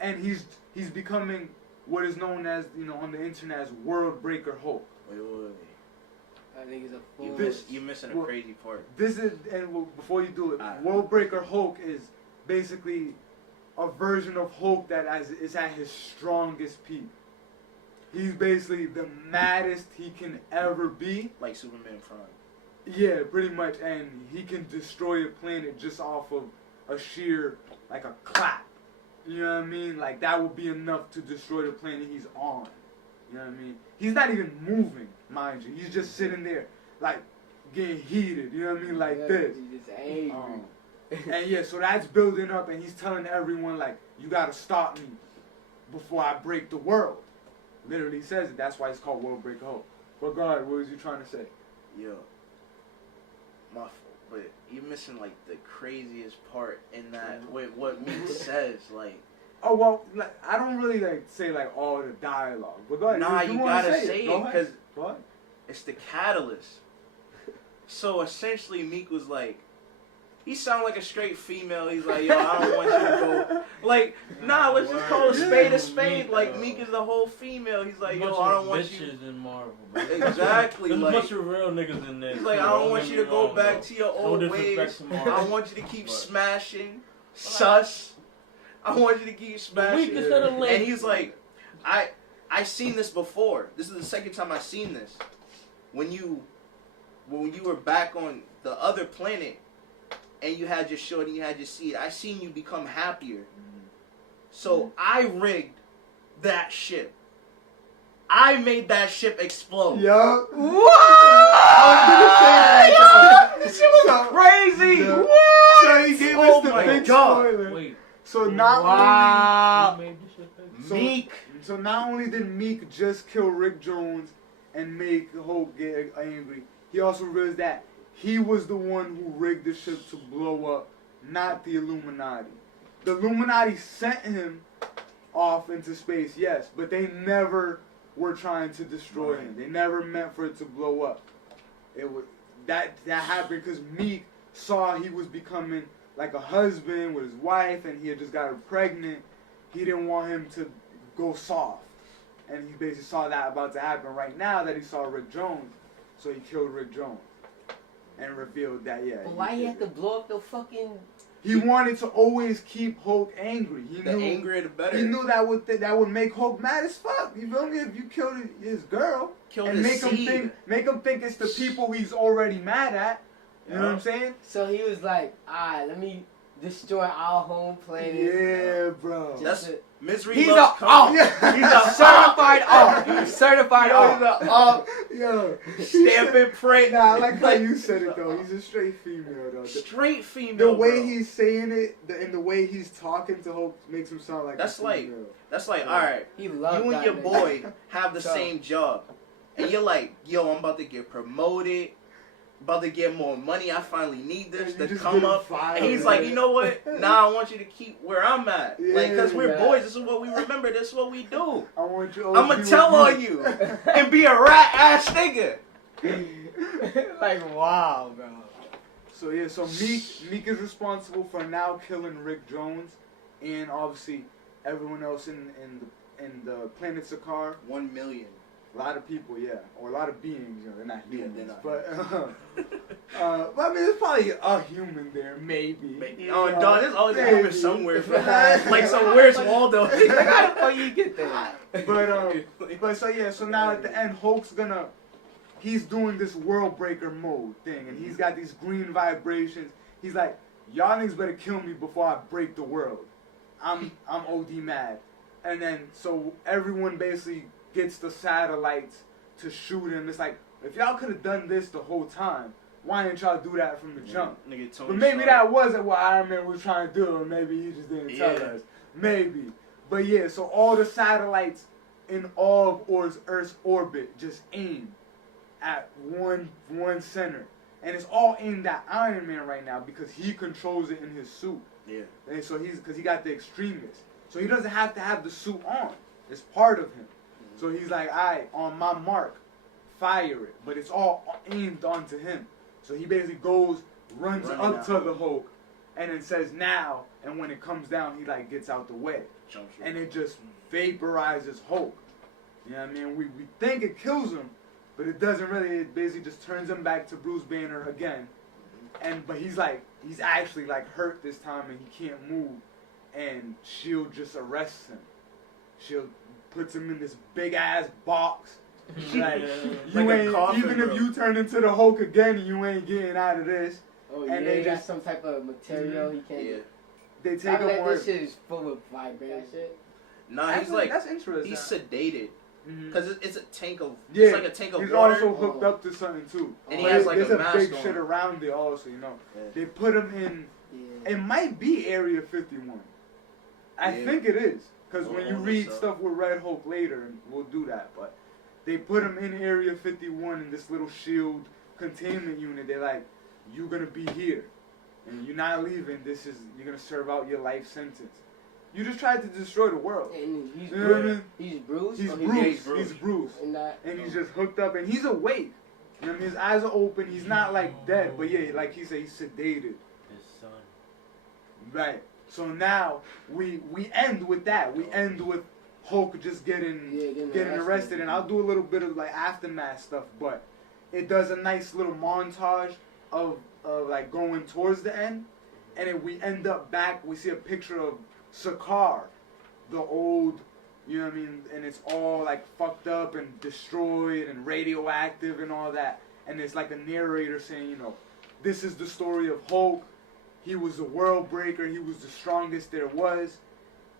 and he's becoming what is known as, you know, on the internet as Worldbreaker Hulk. Wait. I think it's a fool. You're missing a crazy part. This is, and before you do it, Worldbreaker Hulk is basically a version of Hulk that is at his strongest peak. He's basically the maddest he can ever be. Like Superman Prime. Yeah, pretty much, and he can destroy a planet just off of a sheer, like a clap. You know what I mean? Like, that would be enough to destroy the planet he's on. You know what I mean? He's not even moving, mind you. He's just sitting there, like, getting heated. You know what I mean? Like this. He's just angry. And yeah, so that's building up, and he's telling everyone, like, you gotta stop me before I break the world. Literally says it. That's why it's called Worldbreaker Hulk. But God, what was you trying to say? Yo. My fault. But you're missing, like, the craziest part in that, with what Meek says, like... Oh, well, like, I don't really, like, say, like, all the dialogue. But go ahead. Nah, you gotta say it, because what? It's the catalyst. So, essentially, Meek was like... He sounded like a straight female. He's like, yo, I don't want you to go... Like, nah, let's just call a spade a spade. Like, Meek is the whole female. He's like, yo, I don't want you... bitches in Marvel, bro. Exactly. There's like, a bunch of real niggas in there. He's like, I don't want you to go back to your old No ways. disrespect to Marvel. I want you to keep smashing. Sus. I want you to keep smashing. And he's like, I seen this before. This is the second time I've seen this. When you were back on the other planet and you had your shorty, you had your seed, I seen you become happier. So I rigged that ship. I made that ship explode. Yup. What? This shit was crazy. Yeah. What? So he gave us the big spoiler. Wait. So not Who made this shit fake? So, Meek. So not only did Meek just kill Rick Jones and make Hulk get angry, he also realized that he was the one who rigged the ship to blow up, not the Illuminati. The Illuminati sent him off into space, yes, but they never were trying to destroy him. They never meant for it to blow up. It was that happened because Meek saw he was becoming like a husband with his wife, and he had just got her pregnant. He didn't want him to go soft, and he basically saw that about to happen right now that he saw Rick Jones, so he killed Rick Jones and revealed that But why he had to blow up the fucking... He wanted to always keep Hulk angry. The angrier the better. He knew that would make Hulk mad as fuck. You feel me? If you killed his girl and make him think it's the people he's already mad at. You know what I'm saying? So he was like, alright, let me destroy our home planet. Yeah, bro. That's misery. He's loves company. He's a certified off. He's a certified off. He's a up. Yo, Stamp and print. Nah, I like how you said it though. He's a straight female though. Straight female. The way bro. he's saying it and the way he's talking to Hulk makes him sound like That's a like female. all right. He loved You and that your nigga. boy have the same job, and you're like, yo, I'm about to get promoted. About to get more money. I finally need this to come up. And he's like, you know what? Nah, I want you to keep where I'm at. Like, because we're boys. This is what we remember. This is what we do. I want you. I'm going to tell on you and be a rat ass nigga. Like, wow, bro. So yeah, so Meek is responsible for now killing Rick Jones, and obviously everyone else in the planet Sakaar. 1 million. A lot of people, yeah, or a lot of beings. You know, they're not Yeah, humans, they're not. but I mean, there's probably a human there, maybe. Oh, dog, there's always a maybe. human somewhere. Like, so where's Waldo? Like, how the fuck you get there? But so yeah, so now at the end, Hulk's he's doing this Worldbreaker mode thing, and he's got these green vibrations. He's like, y'all niggas better kill me before I break the world. I'm OD mad. And then, so everyone basically gets the satellites to shoot him. It's like, if y'all could have done this the whole time, why didn't y'all do that from the jump? But maybe that wasn't what Iron Man was trying to do, or maybe he just didn't tell us. Maybe. But yeah, so all the satellites in all of Earth's orbit just aim at one center. And it's all aimed at Iron Man right now because he controls it in his suit. Yeah. And so because he got the extremists. So he doesn't have to have the suit on. It's part of him. So he's like, alright, on my mark, fire it. But it's all aimed onto him. So he basically runs up to the Hulk and it says now, and when it comes down, he like gets out the way, and it just vaporizes Hulk. You know what I mean? We think it kills him, but it doesn't really. It basically just turns him back to Bruce Banner again, but he's actually like hurt this time, and he can't move, and Shield just arrests him. Shield puts him in this big ass box. Like, you like ain't coffin, even bro. if you turn into the Hulk again, you ain't getting out of this. Oh And yeah, they he got just- some type of material he can't. Yeah. They take I him bet on. this shit is full of vibrating shit. Nah, he's Actually, like that's interesting. he's sedated Mhm. because it's a tank of Yeah, it's like a tank of he's water. also hooked up to something too. And he But has, like, there's a a mask big on. shit around it also, you know. Yeah. They put him in. Yeah. It might be Area 51. I Yeah. think it is. Because Well, when you only read so. stuff with Red Hulk later, and we'll do that, but they put him in Area 51 in this little shield containment unit. They're like, you're going to be here. And you're not leaving. You're going to serve out your life sentence. You just tried to destroy the world. And he's You know what I Bruce. mean? He's Bruce. He's or Bruce. Bruce. He's Bruce. And that. And he's just hooked up, and he's awake. You know what I mean? His eyes are open. He's not like dead, but yeah, like he said, he's sedated. His son. Right. So now we end with that. We end with Hulk just getting arrested, and I'll do a little bit of like aftermath stuff, but it does a nice little montage of like going towards the end, and then we end up back. We see a picture of Sakaar, the old, you know what I mean, and it's all like fucked up and destroyed and radioactive and all that, and it's like a narrator saying, you know, this is the story of Hulk. He was a world breaker. He was the strongest there was.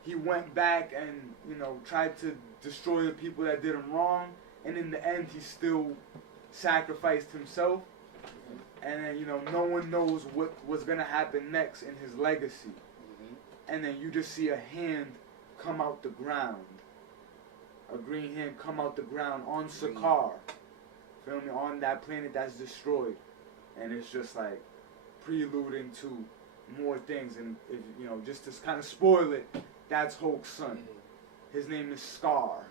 He went back and, you know, tried to destroy the people that did him wrong. And in the end, he still sacrificed himself. And then, you know, no one knows what was going to happen next in his legacy. And then you just see a hand come out the ground. A green hand come out the ground on Sakaar. Feel me? On that planet that's destroyed. And it's just like preluding to more things. And, if, you know, just to kind of spoil it, that's Hulk's son. His name is Scar.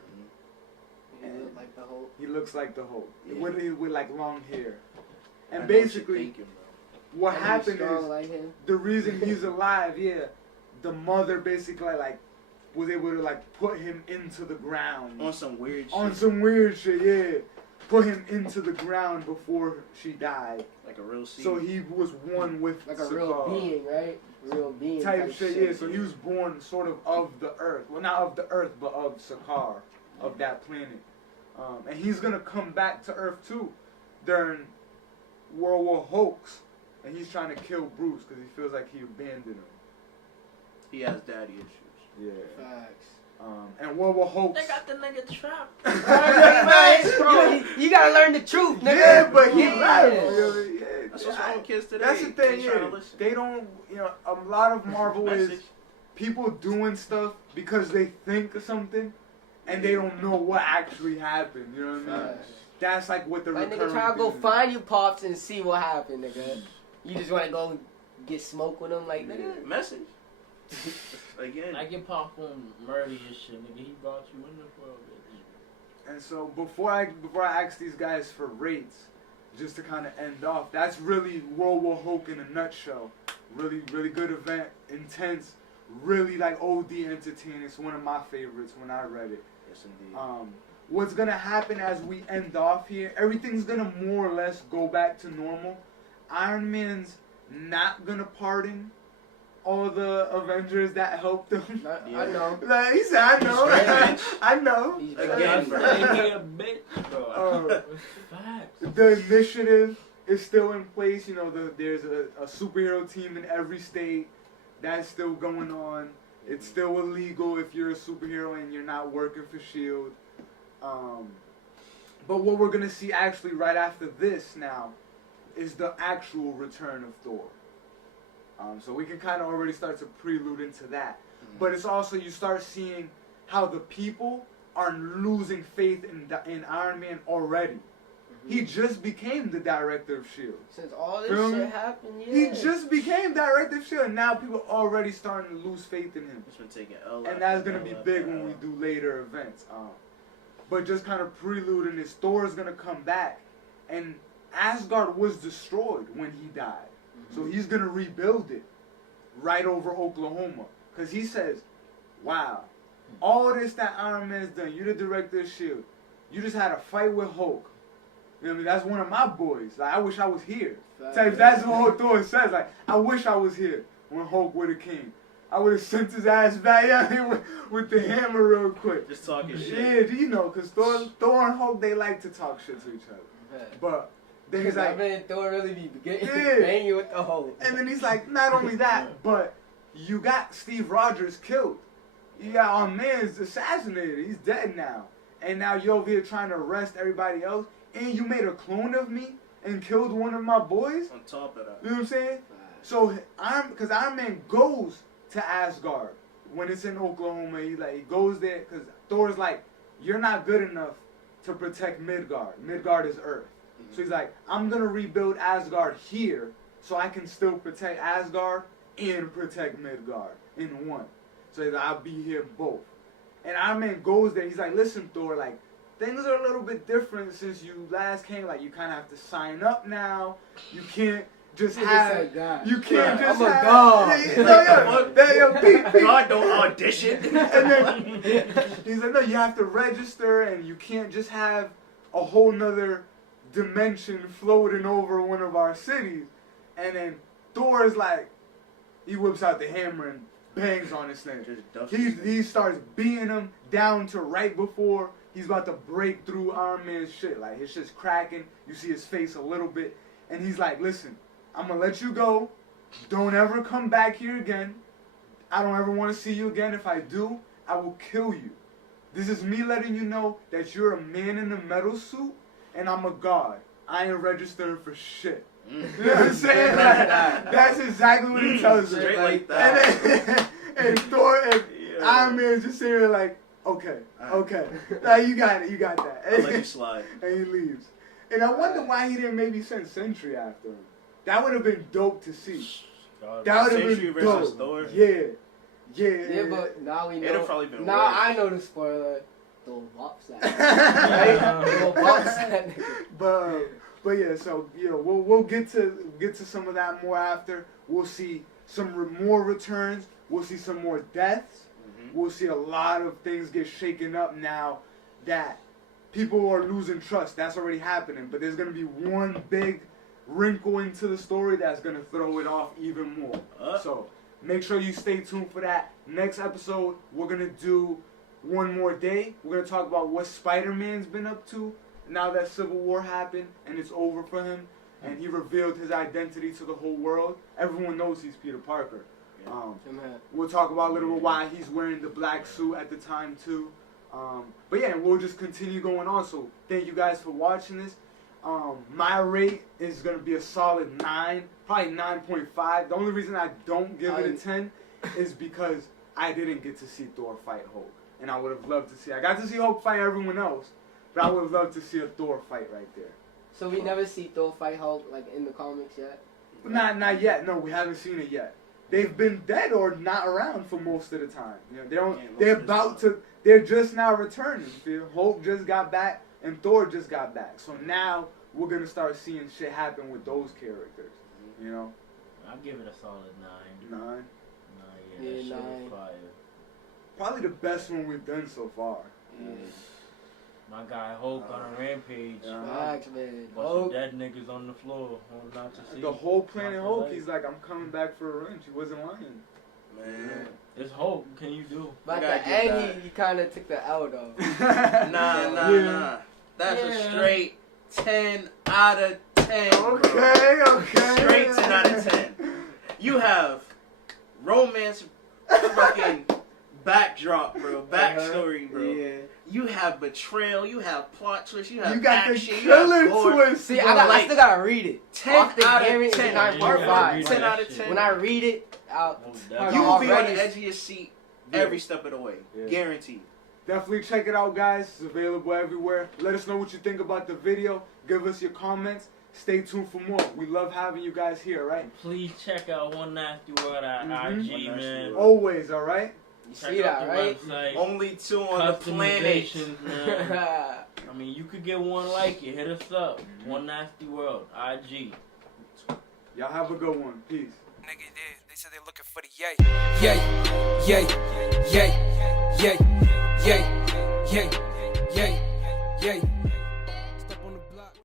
He look like the Hulk. He looks like the Hulk. Yeah. With like long hair. I And know what you're basically, thinking, bro. what And happened he's strong is, like him. the reason he's alive, yeah, the mother basically like was able to like put him into the ground. On some weird shit. On some weird shit, yeah. Put him into the ground before she died. Like a real scene. So he was one with Like a Sakaar. real being, right? Real being Type shit, yeah. So he was born sort of the earth. Well, not of the earth, but of Sakaar, of that planet. And he's gonna come back to Earth too during World War Hulks, and he's trying to kill Bruce because he feels like he abandoned him. He has daddy issues. Yeah. Facts. And World War Hulks. They got the nigga trapped. You gotta learn the truth, nigga. Yeah, but he Yeah. right. Really, yeah. That's what's wrong with kids today. That's the thing, They trying to yeah. listen. They don't, you know, a lot of Marvel is Message. people doing stuff because they think of something and they don't know what actually happened. You know what I mean? Facts. That's like what the Like, recurring nigga, try to go theme is. find your pops and see what happened, nigga. You just wanna go get smoke with them, like, nigga. Message. Again. Like your pop on murder and shit, nigga. He brought you in the world, bitch. And so before I ask these guys for rates, just to kind of end off, that's really World War Hulk in a nutshell. Really, really good event, intense, really like OD entertaining. It's one of my favorites when I read it. Yes, indeed. What's gonna happen as we end off here? Everything's gonna more or less go back to normal. Iron Man's not gonna pardon all the Avengers that helped him. I know. Like he said, I know, He's I know. He's Again, bro. He a bitch, bro. It's facts. The initiative is still in place. You know, there's a superhero team in every state. That's still going on. It's still illegal if you're a superhero and you're not working for S.H.I.E.L.D. But what we're going to see actually right after this now is the actual return of Thor. So we can kind of already start to prelude into that. But it's also, you start seeing how the people are losing faith in Iron Man already. He just became the director of S.H.I.E.L.D. Since all this Feel me? shit happened, yeah. He just became director of S.H.I.E.L.D. and now people are already starting to lose faith in him. It's been taking L. And after that's going to L be after big when L. we do later events. But just kind of preluding this, Thor is going to come back. And Asgard was destroyed when he died. So he's going to rebuild it. right over Oklahoma. Because he says, wow, all this that Iron Man's done, you the director of S.H.I.E.L.D., you just had a fight with Hulk. You know what I mean? That's one of my boys. Like, I wish I was here. That's what Thor says. Like, I wish I was here when Hulk would have came. I would have sent his ass back out here with the hammer real quick. Just talking shit. Yeah, you know, because Thor and Hulk, they like to talk shit to each other. But then he's like, man, Thor really be banging with the Hulk. And then he's like, not only that, but you got Steve Rogers killed. You got our man's assassinated. He's dead now. And now you're over here trying to arrest everybody else. And you made a clone of me and killed one of my boys. On top of that. You know what I'm saying? So, because Iron Man goes to Asgard when it's in Oklahoma. He goes there because Thor's like, you're not good enough to protect Midgard. Midgard is Earth. So he's like, I'm going to rebuild Asgard here so I can still protect Asgard and protect Midgard in one. So he's like, I'll be here both. And Iron Man goes there. He's like, listen, Thor, like, things are a little bit different since you last came. Like, you kind of have to sign up now. You can't just have. You can't just I'm have. a dog. God don't audition. And then he's like, no, you have to register, and you can't just have a whole nother dimension floating over one of our cities. And then Thor is like, he whips out the hammer and bangs on his thing. He starts beating him down to right before he's about to break through Iron Man's shit. Like, his shit's cracking. You see his face a little bit. And he's like, listen, I'm going to let you go. Don't ever come back here again. I don't ever want to see you again. If I do, I will kill you. This is me letting you know that you're a man in a metal suit and I'm a god. I ain't registered for shit. You know what I'm saying? That's exactly what he tells him. Straight like that. And Thor and Iron Man's just sitting there like, okay. Now you got it, you got that. I'll let you slide. And he leaves. And I wonder why he didn't maybe send Sentry after him. That would have been dope to see. That would have been dope. Thor? Yeah, but now we know. It'd have probably been now worse. I know the spoiler. Thor bops that. Thor bops that nigga. But yeah, so we'll get to some of that more after. We'll see some more returns. We'll see some more deaths. Mm-hmm. We'll see a lot of things get shaken up now that people are losing trust. That's already happening. But there's gonna be one big wrinkle into the story that's gonna throw it off even more. So make sure you stay tuned for that. Next episode, we're gonna do one more day. We're gonna talk about what Spider-Man's been up to now that Civil War happened and it's over for him, and he revealed his identity to the whole world. Everyone knows he's Peter Parker. We'll talk about a little bit why he's wearing the black suit at the time too. But yeah, we'll just continue going on. So thank you guys for watching this. My rate is going to be a solid 9, probably 9.5. The only reason I don't give it a 10 is because I didn't get to see Thor fight Hulk. And I would have loved to see. I got to see Hulk fight everyone else, but I would have loved to see a Thor fight right there. So we never see Thor fight Hulk like in the comics yet? Not yet. No, we haven't seen it yet. They've been dead or not around for most of the time. You know, they're just now returning. Hulk just got back and Thor just got back. So now we're gonna start seeing shit happen with those characters. You know? I'll give it a solid 9. 9? Yeah, that shit 9. was fire. Probably the best one we've done so far. Yeah. My guy Hulk on a rampage. Facts, man. Bunch of dead niggas on the floor. Not to see. The whole Planet Hulk, he's like, I'm coming back for revenge. He wasn't lying. Man. It's Hulk. What can you do? But at the end, he kind of took the L, though. Nah. That's a straight 10 out of 10. Okay. Straight 10 out of 10. You have romance, fucking backdrop, bro. Backstory, bro. Yeah. You have betrayal. You have plot twist. You have action. You have gore. See, I still gotta read it. 10 out of 10. 9.5. 10 out of 10. When I read it, you will be on the edge of your seat every step of the way. Yeah. Guaranteed. Definitely check it out, guys. It's available everywhere. Let us know what you think about the video. Give us your comments. Stay tuned for more. We love having you guys here, right? Please check out One Nasty World at IG, man. Always, all right? You see that, right? Website. Only 2 on the planet. Man. I mean, you could get one like it. Hit us up. One Nasty World, IG. Y'all have a good one. Peace. Nigga, said they looking for the yay. Yay, yay, yay, yay, yay, yay, yay, yay.